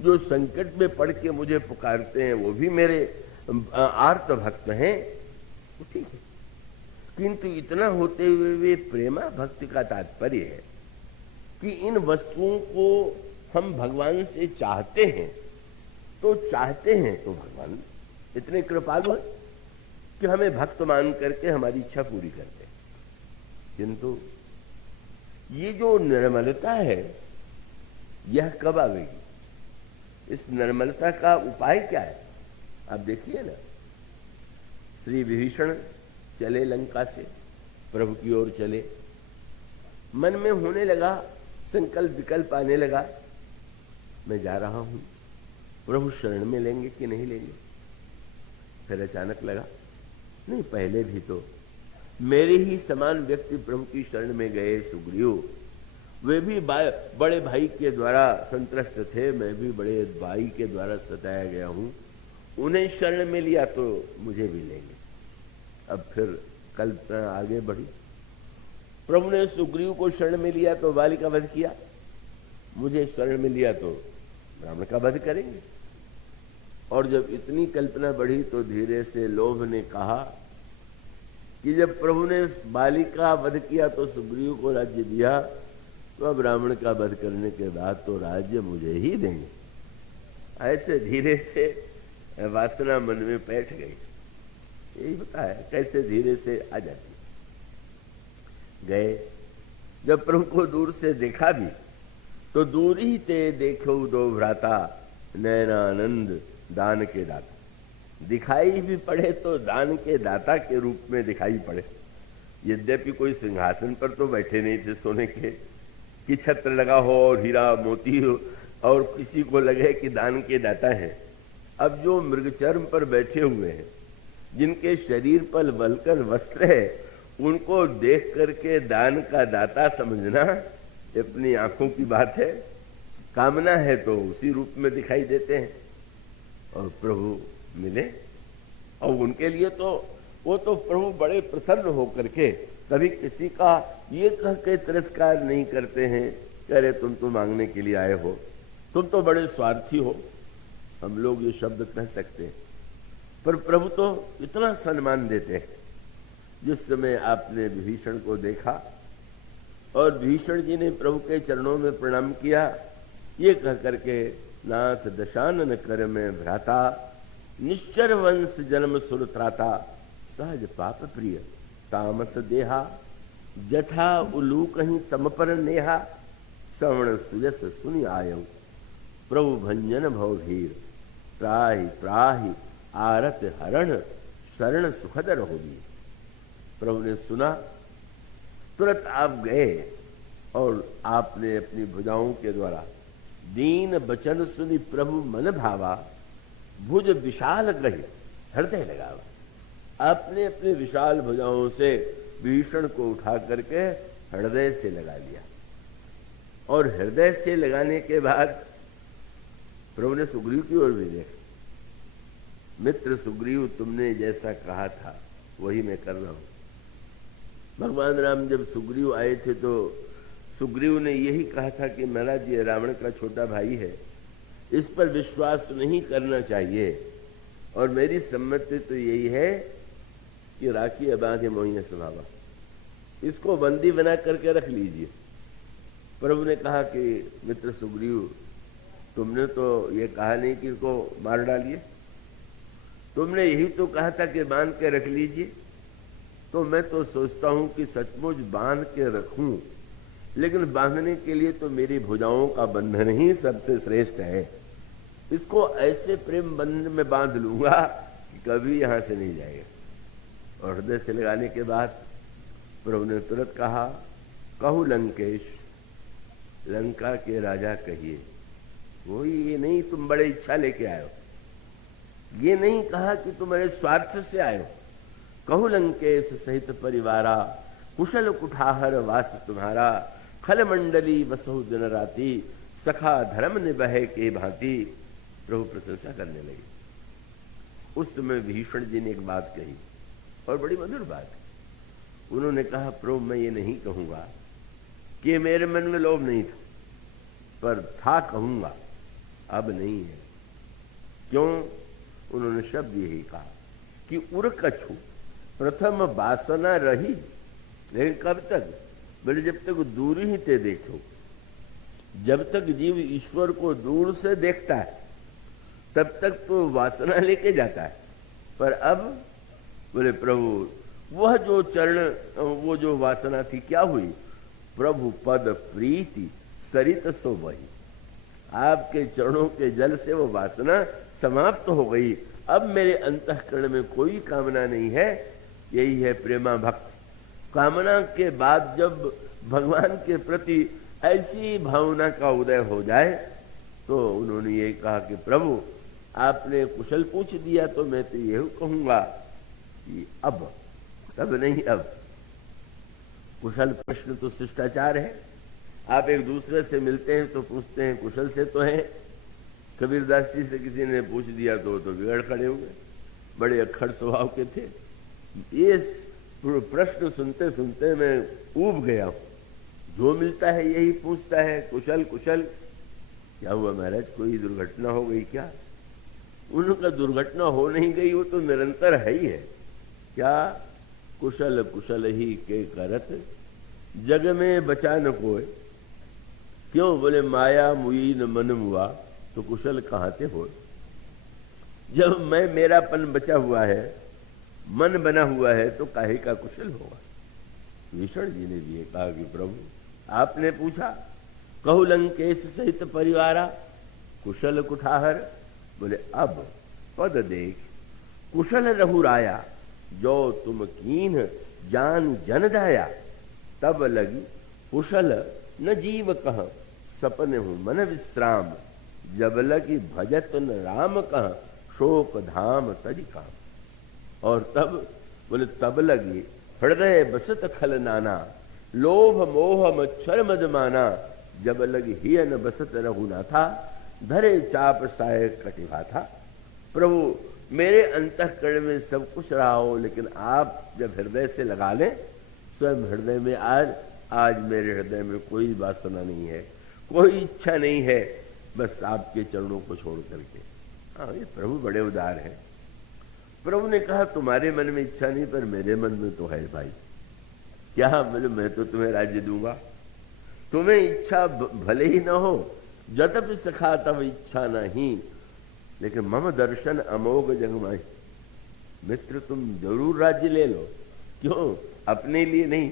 जो संकट में पड़ के मुझे पुकारते हैं वो भी मेरे आर्त भक्त हैं। वो ठीक है, किंतु इतना होते हुए वे प्रेमा भक्ति का तात्पर्य है कि इन वस्तुओं को हम भगवान से चाहते हैं तो भगवान इतने कृपालु हैं कि हमें भक्त मान करके हमारी इच्छा पूरी करते हैं। किंतु ये जो निर्मलता है यह कब आवेगी? इस निर्मलता का उपाय क्या है? आप देखिए ना, श्री विभीषण चले लंका से, प्रभु की ओर चले। मन में होने लगा, संकल्प विकल्प आने लगा, मैं जा रहा हूं, प्रभु शरण में लेंगे कि नहीं लेंगे। फिर अचानक लगा, नहीं, पहले भी तो मेरे ही समान व्यक्ति प्रभु की शरण में गए। सुग्रीव, वे भी बड़े भाई के द्वारा संत्रस्त थे, मैं भी बड़े भाई के द्वारा सताया गया हूं। उन्हें शरण में लिया तो मुझे भी लेंगे। अब फिर कल्पना आगे बढ़ी, प्रभु ने सुग्रीव को शरण में लिया तो बाली का वध किया, मुझे शरण में लिया तो रावण का वध करेंगे। और जब इतनी कल्पना बढ़ी तो धीरे से लोभ ने कहा कि जब प्रभु ने उस बाली का वध किया तो सुग्रीव को राज्य दिया, तो अब रावण का वध करने के बाद तो राज्य मुझे ही देंगे। ऐसे धीरे से वासना मन में बैठ गई। यही होता है, कैसे धीरे से आ जाती। गए, जब प्रभु को दूर से देखा भी तो दूर ही ते देखो दो भ्राता, नैनानंद दान के दाता। दिखाई भी पड़े तो दान के दाता के रूप में दिखाई पड़े। यद्यपि कोई सिंहासन पर तो बैठे नहीं थे सोने के, कि छत्र लगा हो और हीरा मोती हो और किसी को लगे कि दान के दाता है। अब जो मृगचर्म पर बैठे हुए हैं, जिनके शरीर पर वलकर वस्त्र है, उनको देख करके दान का दाता समझना अपनी आंखों की बात है। कामना है तो उसी रूप में दिखाई देते हैं। और प्रभु मिले और उनके लिए तो वो तो प्रभु बड़े प्रसन्न होकर के कभी किसी का ये कह के तिरस्कार नहीं करते हैं, कह रहे तुम तो मांगने के लिए आए हो, तुम तो बड़े स्वार्थी हो। हम लोग ये शब्द कह सकते हैं, पर प्रभु तो इतना सम्मान देते हैं। जिस समय आपने विभीषण को देखा और विभीषण जी ने प्रभु के चरणों में प्रणाम किया, ये कह करके नाथ दशानन कर में भ्राता, निश्चर वंश जन्म सुरत्राता, सहज पाप प्रिय तामस देहा, जथा उलू कहीं तम पर नेहा, श्रवण सुयस सुनि आयऊ, प्रभु भंजन भवभीर, त्राहि त्राहि आरत हरण, शरण सुखद रहोगी। प्रभु ने सुना, तुरंत आप गए और आपने अपनी भुजाओं के द्वारा दीन बचन सुनि प्रभु मन भावा, भुज विशाल गही हृदय लगावा। आपने अपने विशाल भुजाओं से विभीषण को उठा करके हृदय से लगा लिया। और हृदय से लगाने के बाद प्रभु ने सुग्रीव की ओर भी देखा। मित्र सुग्रीव, तुमने जैसा कहा था वही मैं कर रहा हूं। भगवान राम जब सुग्रीव आए थे तो सुग्रीव ने यही कहा था कि महाराज ये रावण का छोटा भाई है, इस पर विश्वास नहीं करना चाहिए, और मेरी सम्मति तो यही है कि राखी अबाधे मोहिनी स्वभावा, इसको बंदी बना करके रख लीजिए। प्रभु ने कहा कि मित्र सुग्रीव, तुमने तो ये कहा नहीं कि इसको मार डालिए, तुमने यही तो कहा था कि बांध के रख लीजिए। तो मैं तो सोचता हूं कि सचमुच बांध के रखूं, लेकिन बांधने के लिए तो मेरी भुजाओं का बंधन ही सबसे श्रेष्ठ है। इसको ऐसे प्रेम बंधन में बांध लूंगा कि कभी यहां से नहीं जाएगा। और हृदय से लगाने के बाद प्रभु ने तुरंत कहा, कहु लंकेश, लंका के राजा कहिए। वो ये नहीं तुम बड़े इच्छा लेके आए हो, ये नहीं कहा कि तुम्हारे स्वार्थ से आए हो। कहु लंकेश सहित परिवारा, कुशल कुठाहर वास तुम्हारा, खल मंडली बसहु दिन राती, सखा धर्म निबहे के भांति। प्रभु प्रशंसा करने लगे। उस समय विभीषण जी ने एक बात कही और बड़ी मधुर बात। उन्होंने कहा, प्रभु मैं ये नहीं कहूंगा कि मेरे मन में लोभ नहीं था, पर था कहूंगा, अब नहीं है। क्यों? उन्होंने शब्द यही कहा कि उर कछु प्रथम वासना रही, लेकिन कब तक? बोले जब तक दूर ही ते देखो। जब तक जीव ईश्वर को दूर से देखता है तब तक तो वासना लेके जाता है, पर अब बोले प्रभु वह जो चरण, वो जो वासना थी क्या हुई? प्रभु पद प्रीति सरित सो वही। आपके चरणों के जल से वो वासना समाप्त हो गई। अब मेरे अंतःकरण में कोई कामना नहीं है। यही है प्रेमा भक्ति। कामना के बाद जब भगवान के प्रति ऐसी भावना का उदय हो जाए तो उन्होंने ये कहा कि प्रभु आपने कुशल पूछ दिया तो मैं तो यही कहूंगा कि अब, तब नहीं अब। कुशल प्रश्न तो शिष्टाचार है। आप एक दूसरे से मिलते हैं तो पूछते हैं कुशल से तो है। कबीरदास जी से किसी ने पूछ दिया तो बिगड़ खड़े हुए, बड़े अक्खड़ स्वभाव के थे। ये प्रश्न सुनते सुनते मैं ऊब गया हूं। जो मिलता है यही पूछता है, कुशल कुशल। क्या हुआ महाराज, कोई दुर्घटना हो गई क्या? उनका दुर्घटना हो नहीं गई, वो तो निरंतर है ही है। क्या? कुशल कुशल ही के करत, जग में बचा न कोय। क्यों? बोले माया मुई न मन मुआ, तो कुशल कहाँ से हो? जब मैं मेरापन बचा हुआ है, मन बना हुआ है, तो काहे का कुशल होगा? विष्णु जी ने भी कहा कि प्रभु आपने पूछा, कहु लंकेश सहित परिवारा, कुशल कुठाहर। बोले अब पद देख, कुशल रहुराया, जो तुम कीन जान जन दाया। तब लगी कुशल न जीव कह, सपन हूं मन विश्राम। जब लगी भजत न राम कह, शोक धाम तज काम। और तब बोले तब लगी हृदय बसत खल नाना, लोभ मोह मच्छर मद माना। जब लगी हिय न बसत रघुनाथा, धरे चाप साय कटिवा था। प्रभु मेरे अंतःकरण में सब कुछ रहा हो, लेकिन आप जब हृदय से लगा लें, स्वयं हृदय में आज मेरे हृदय में कोई वासना नहीं है, कोई इच्छा नहीं है, बस आपके चरणों को छोड़ करके। हाँ, ये प्रभु बड़े उदार हैं। प्रभु ने कहा तुम्हारे मन में इच्छा नहीं, पर मेरे मन में तो है भाई। क्या? बोले मैं तो तुम्हें राज्य दूंगा, तुम्हें इच्छा भले ही ना हो, जतप सखा तब इच्छा नहीं, लेकिन मम दर्शन अमोघ जगमाई। मित्र तुम जरूर राज्य ले लो। क्यों? अपने लिए नहीं,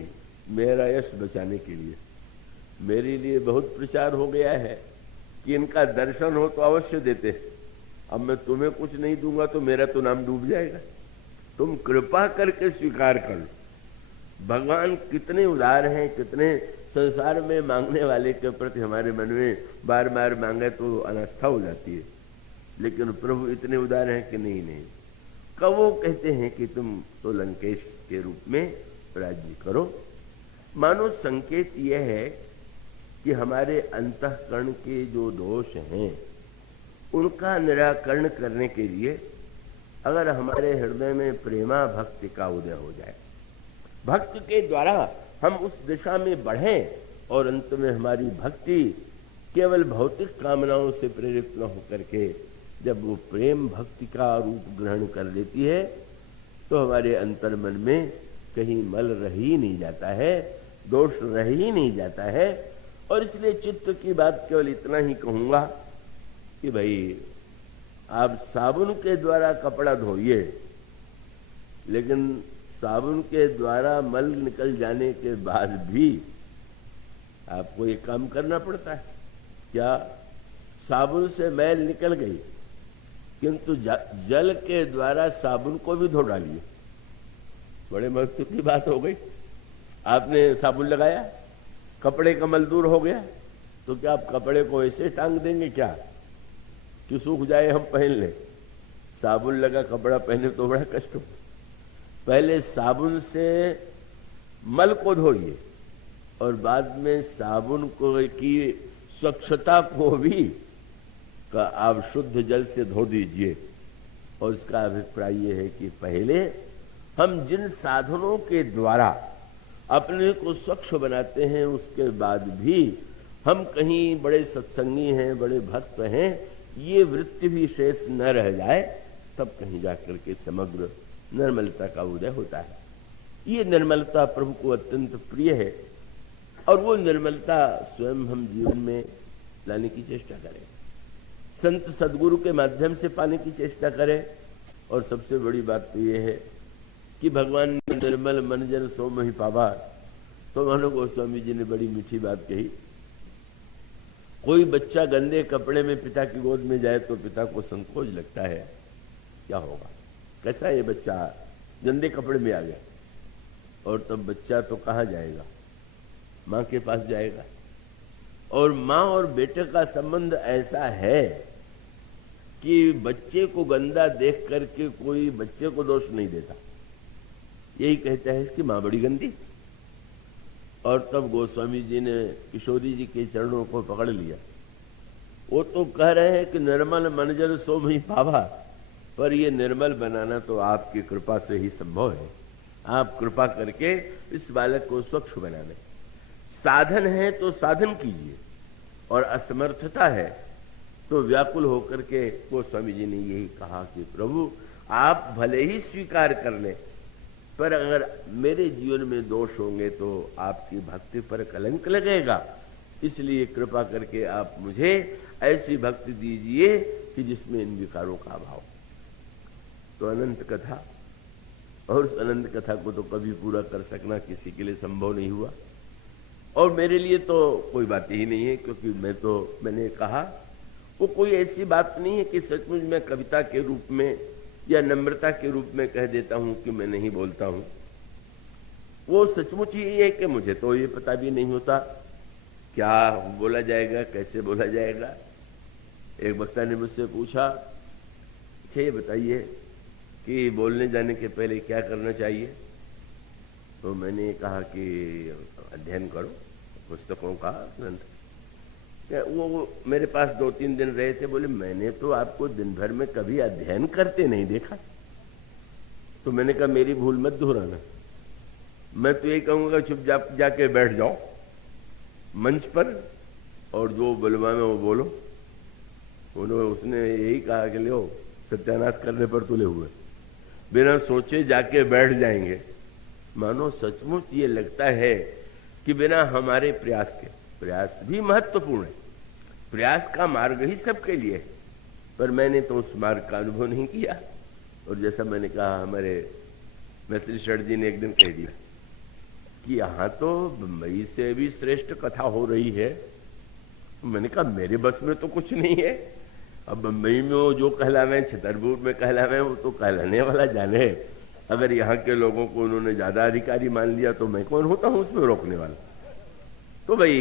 मेरा यश बचाने के लिए। मेरे लिए बहुत प्रचार हो गया है कि इनका दर्शन हो तो अवश्य देते। अब मैं तुम्हें कुछ नहीं दूंगा तो मेरा तो नाम डूब जाएगा। तुम कृपा करके स्वीकार कर लो। भगवान कितने उदार हैं, कितने संसार में मांगने वाले के प्रति हमारे मन में बार बार मांगे तो अनास्था हो जाती है, लेकिन प्रभु इतने उदार हैं कि नहीं। कब वो कहते हैं कि तुम तो लंकेश के रूप में राज्य करो। मानो संकेत यह है कि हमारे अंतःकरण के जो दोष हैं उनका निराकरण करने के लिए अगर हमारे हृदय में प्रेमा भक्ति का उदय हो जाए, भक्ति के द्वारा हम उस दिशा में बढ़ें और अंत में हमारी भक्ति केवल भौतिक कामनाओं से प्रेरित न होकर के जब वो प्रेम भक्ति का रूप ग्रहण कर लेती है, तो हमारे अंतर मन में कहीं मल रह ही नहीं जाता है, दोष रह ही नहीं जाता है। और इसलिए चित्त की बात केवल इतना ही कहूंगा कि भाई आप साबुन के द्वारा कपड़ा धोइए, लेकिन साबुन के द्वारा मल निकल जाने के बाद भी आपको एक काम करना पड़ता है। क्या? साबुन से मैल निकल गई, किंतु जल के द्वारा साबुन को भी धो डालिए। बड़े महत्व की बात हो गई। आपने साबुन लगाया, कपड़े का मल दूर हो गया, तो क्या आप कपड़े को ऐसे टांग देंगे क्या कि सूख जाए हम पहन लें? साबुन लगा कपड़ा पहने तो बड़ा कष्ट हो। पहले साबुन से मल को धोइए और बाद में साबुन को की स्वच्छता को भी का आप शुद्ध जल से धो दीजिए। और इसका अभिप्राय ये है कि पहले हम जिन साधनों के द्वारा अपने को स्वच्छ बनाते हैं, उसके बाद भी हम कहीं बड़े सत्संगी हैं, बड़े भक्त हैं, ये वृत्ति भी शेष न रह जाए, तब कहीं जाकर के समग्र निर्मलता का उदय होता है। ये निर्मलता प्रभु को अत्यंत प्रिय है और वो निर्मलता स्वयं हम जीवन में लाने की चेष्टा करें, संत सदगुरु के माध्यम से पाने की चेष्टा करें। और सबसे बड़ी बात तो ये है कि भगवान ने निर्मल मन जन सो मही पावा। तो मानो गोस्वामी जी ने बड़ी मीठी बात कही, कोई बच्चा गंदे कपड़े में पिता की गोद में जाए तो पिता को संकोच लगता है, क्या होगा, कैसा ये बच्चा गंदे कपड़े में आ गया। और तब बच्चा तो कहाँ जाएगा? माँ के पास जाएगा। और माँ और बेटे का संबंध ऐसा है कि बच्चे को गंदा देख करके कोई बच्चे को दोष नहीं देता, यही कहता है इसकी माँ बड़ी गंदी। और तब गोस्वामी जी ने किशोरी जी के चरणों को पकड़ लिया। वो तो कह रहे हैं कि निर्मल मनजर सो मही पावा, पर ये निर्मल बनाना तो आपकी कृपा से ही संभव है। आप कृपा करके इस बालक को स्वच्छ बना दें। साधन है तो साधन कीजिए, और असमर्थता है तो व्याकुल होकर के गोस्वामी जी ने यही कहा कि प्रभु आप भले ही स्वीकार कर लें, पर अगर मेरे जीवन में दोष होंगे तो आपकी भक्ति पर कलंक लगेगा। इसलिए कृपा करके आप मुझे ऐसी भक्ति दीजिए कि जिसमें इन विकारों का अभाव। तो अनंत कथा, और उस अनंत कथा को तो कभी पूरा कर सकना किसी के लिए संभव नहीं हुआ, और मेरे लिए तो कोई बात ही नहीं है, क्योंकि मैंने कहा वो कोई ऐसी बात नहीं है कि सचमुच मैं कविता के रूप में या नम्रता के रूप में कह देता हूं कि मैं नहीं बोलता हूं। वो सचमुच ही है कि मुझे तो ये पता भी नहीं होता क्या बोला जाएगा, कैसे बोला जाएगा। एक वक्ता ने मुझसे पूछा, अच्छा ये बताइए कि बोलने जाने के पहले क्या करना चाहिए? तो मैंने कहा कि अध्ययन करो पुस्तकों का, ग्रंथ। वो मेरे पास 2-3 दिन रहे थे, बोले मैंने तो आपको दिन भर में कभी अध्ययन करते नहीं देखा। तो मैंने कहा मेरी भूल मत दोहराना, मैं तो यही कहूंगा चुप जाके बैठ जाओ मंच पर और जो बुलवा में वो बोलो। उसने यही कहा कि लो सत्यानाश करने पर तुले हुए, बिना सोचे जाके बैठ जाएंगे। मानो सचमुच ये लगता है कि बिना हमारे प्रयास के, प्रयास भी महत्वपूर्ण है, प्रयास का मार्ग ही सबके लिए है, पर मैंने तो उस मार्ग का अनुभव नहीं किया। और जैसा मैंने कहा, हमारे मैत्री शर्ट जी ने एक दिन कह दिया कि यहाँ तो बम्बई से भी श्रेष्ठ कथा हो रही है। मैंने कहा मेरे बस में तो कुछ नहीं है। अब बम्बई में वो जो कहलावे, छतरपुर में कहलावे, वो तो कहलाने वाला जाने। अगर यहाँ के लोगों को उन्होंने ज्यादा अधिकारी मान लिया तो मैं कौन होता हूँ उसमें रोकने वाला। तो भाई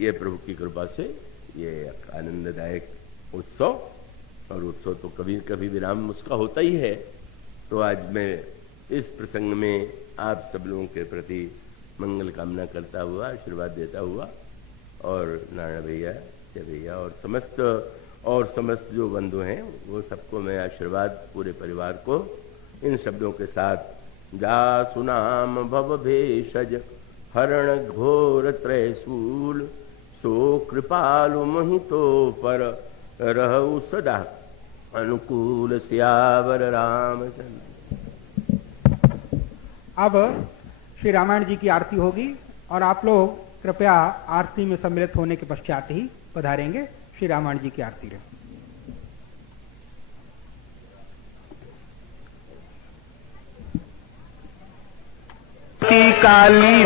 ये प्रभु की कृपा से ये आनंददायक उत्सव, और उत्सव तो कभी कभी विराम उसका होता ही है। तो आज मैं इस प्रसंग में आप सब लोगों के प्रति मंगल कामना करता हुआ, आशीर्वाद देता हुआ, और नारायण भैया, जय भैया और समस्त जो बंधु हैं वो सबको मैं आशीर्वाद, पूरे परिवार को इन शब्दों के साथ, जा सुनाम भव भेषज हरण घोर त्रयशूल, सो कृपालु मोहितो पर रहु सदा अनुकूल, सियावर रामचंद्र। अब श्री रामायण जी की आरती होगी और आप लोग कृपया आरती में सम्मिलित होने के पश्चात ही पधारेंगे। श्री रामायण जी की आरती रहे। काली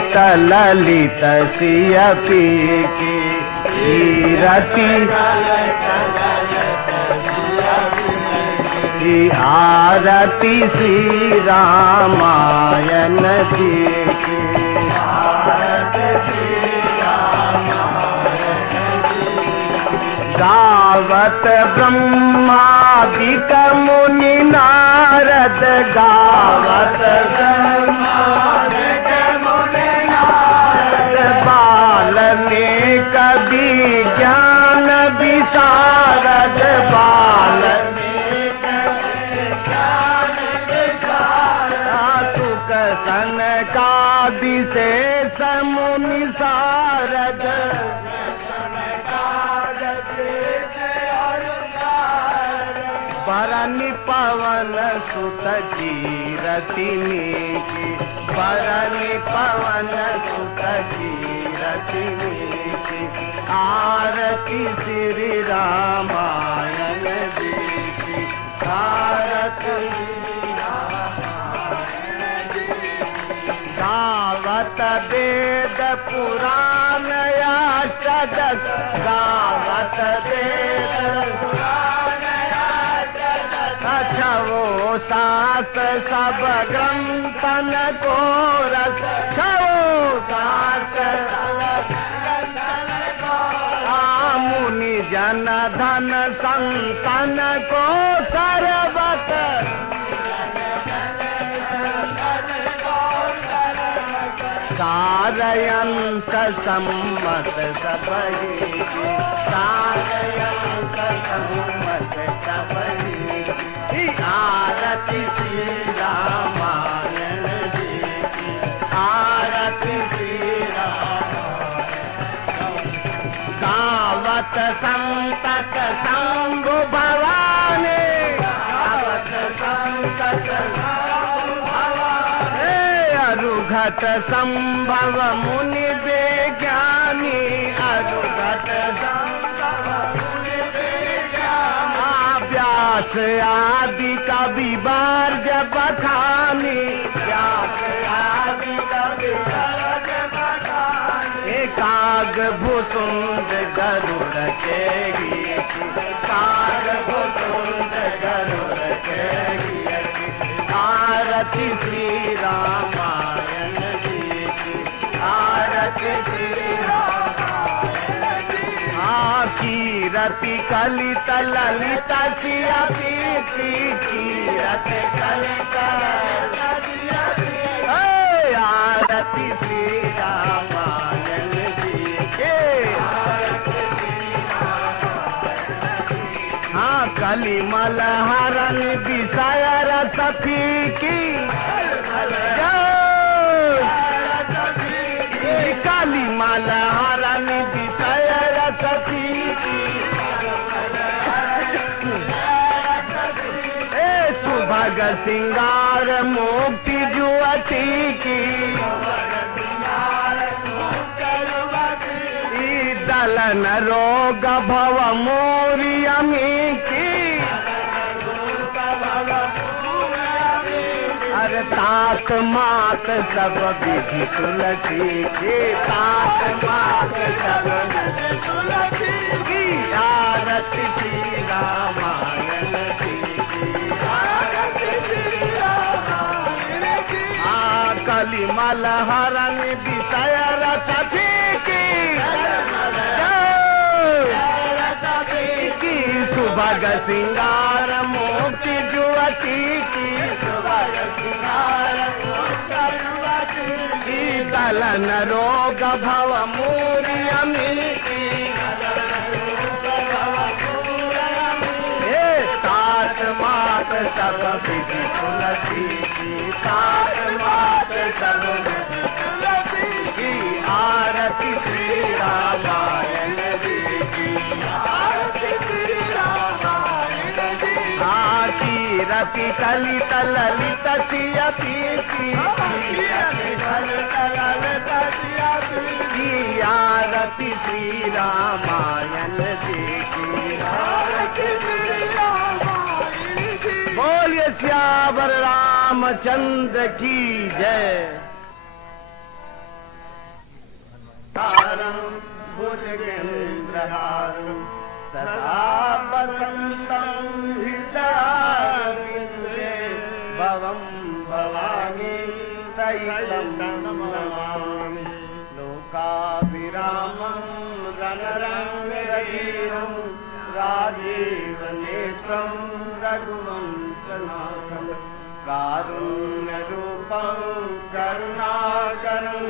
ललित सिया पी की रति आरती श्री रामायण जी की, गावत ब्रह्मादिक मुनि नारद, गावत ब्रह्मादिक मुनि नारद, बाल्मीक विज्ञान विशारद, बाल्मीक विज्ञान विशारद, सुख सनकादि शेष मुनि सारद, परनि पवन सुत कीरति नीति, परनि पवन सुत कीरति नीति, आरती श्री रामायण जी की, आरती श्री रामायण जी की, गावत वेद पुराण अष्टदश, गावत वेद छवो शास्त्र सब ग्रंथन को रख, छवो शास्त्र मुनि जन धन संतन को सर्वत, सारयंस सम्मत सबहि, सारयंस सम्मत सबहि, आरती श्री रामायण जी की, आरती श्री रामायण, गावत संतत शंभु भवानी, गावत संतत शंभु भवानी, अरुघट संभव मुनि विज्ञानी अरुघट संभव मुनि विज्ञानी व्यास आदि कवि बार्ज बखानी व्यास आदि कवि बार्ज बखानी काग भुसुंड गरुड़ के गीत काग भुसुंड गरुड़ के गीत आरती श्री रामायण जी की आरती श्री रामायण जी कीरति कलित ललित सिया प्रीति कीरति कलित आरती श्री रामायण जी के हाँ कलिमल हरण विषय रस फीकी कलिमल हरण विषय रस फीकी सुभग सिंगार मुक्ति जुअती की दलन रोग भव मोरियमी की अरे तात मात सब विधि तुलसी की तात मात सब विधि तुलसी की आरती श्री रामायण जी की आरती श्री रामायण जी कलिमल हरण विषय रस फीकी सुभग सिंगार मुक्ति जुअती की सुभग सिंगार की दलन रोग भव मूर्यमी की तात मात सब विधि तुलसी की तात मात सब विधि तुलसी की आरती श्री रामायण जी की आरती श्री रामायण जी कीरति कलित ललित सिया प्रीति आरती श्री रामायण जी की आरती श्री रामायण जी बोलिए सियावर रामचंद्र की जय तारं भुजगेन्द्रहारं सदा वसन्तं हृदयारविन्दे भवं भवानी सहितं नमामि लोकाभिरामं रणरङ्गवीरं राजीवनेत्रं रघुवंशनाथं कारुण्यरूपं करुणाकरं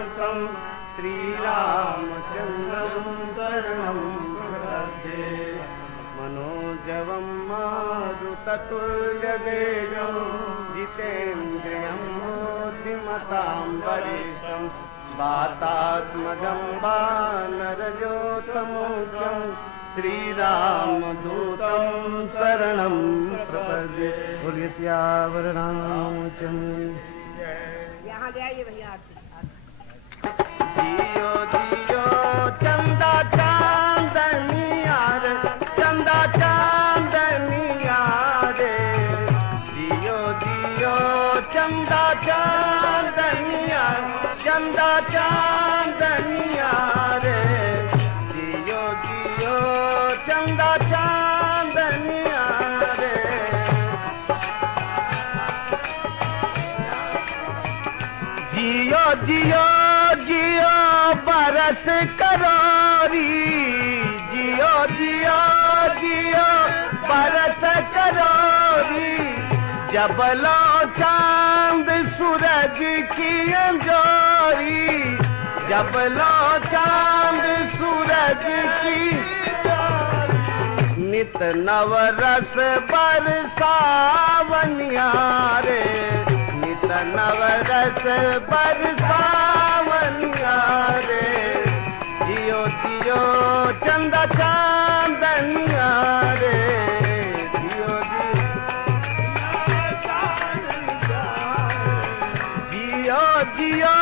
श्रीरामचन्द्रं शरणं प्रपद्ये मनोजवं मारुततुल्यवेगं जितेन्द्रियं बुद्धिमतां वरिष्ठं वातात्मजं वानरयोतमोजं श्रीरामदूतं शरणं प्रपद्ये बोलिए सियावर रामचंद्र यहाँ जाइए भैया जियो जियो चंदा चांदनिया रे चंदा चांदनिया रे जियो जियो चंदा चांदनिया चंदा चांदनिया रे जियो जियो चंदा चांदनिया रे जियो जियो जियो बरस करोरी जियो जियो जियो बरस करोरी जब लो चांद सूरज की अंजोरी जब लो चांद सूरज की नित नवरस बरसावनिया रे नित नवरस बरसावनिया रे जियो जियो चंदा चांदनिया रे जियो जियो जियो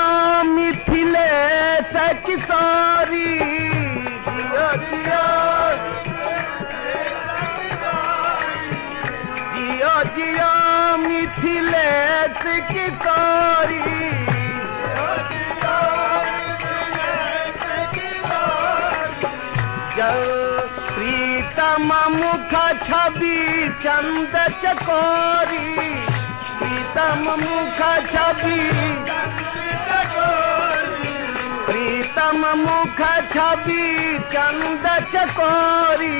प्रीतम मुख छवि चंद चकोरी, प्रीतम मुख छवि, प्रीतम मुख छवि चंद चकोरी,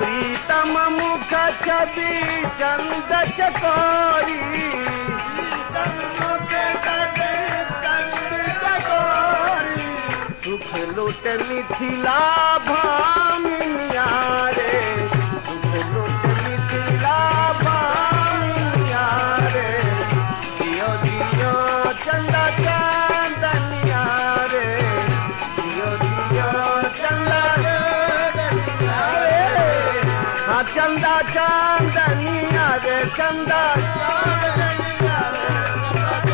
प्रीतम मुख छवि चंद चकोरी, सुख लुट मिथिला भामिनिया रे, सुख लुट मिथिला भामिनिया रे, जियो जियो चंदा चांदनिया रे, जियो जियो चंदा चांदनिया रे, हाँ चंदा चांदनिया रे, चंदा चांदनिया रे,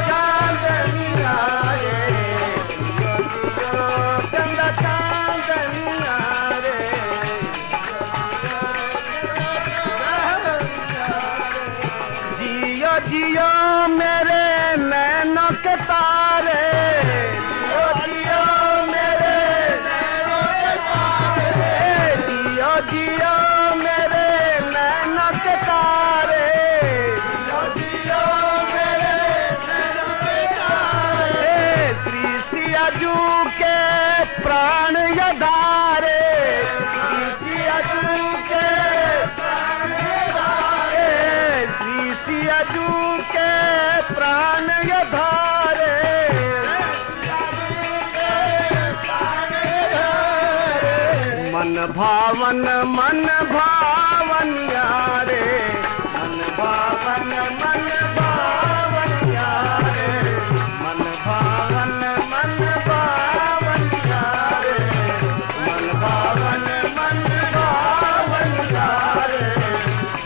चांदनिया रे, चंदा चांदनिया रे, जियो जियो मेरे नैनों के तारे, जियो जियो मेरे नैनों के तारे, जियो जियो मेरे नैनों के तारे, जियो जियो मेरे नैनों के तारे, श्री सियाजू के प्राण यधारे, श्री सियाजू के प्राण यधारे, श्री सियाजू के प्राण यधारे, मन भावन यारे, मन भावन यारे, मन भावन यारे, मन भावन यारे,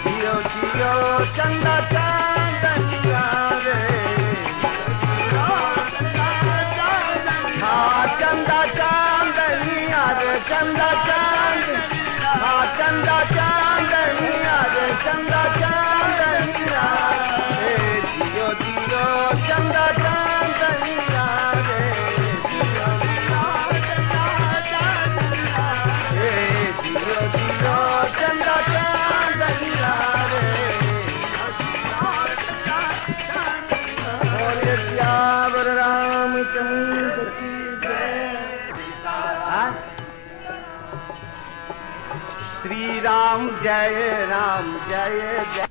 जियो जियो चंदा चांदनिया रे, हाँ चंदा चांदनिया रे, चंदा चांद, हाँ चंदा चांदनिया रे, चंदा चांदनिया रे, जियो जियो चंदा चांदनिया रे, जियो जियो चंदा चांदनिया रे, जियो जियो चंदा चांदनिया रे, बोले श्यावर रामचंद्र की जय। हाँ? श्री राम जय जय।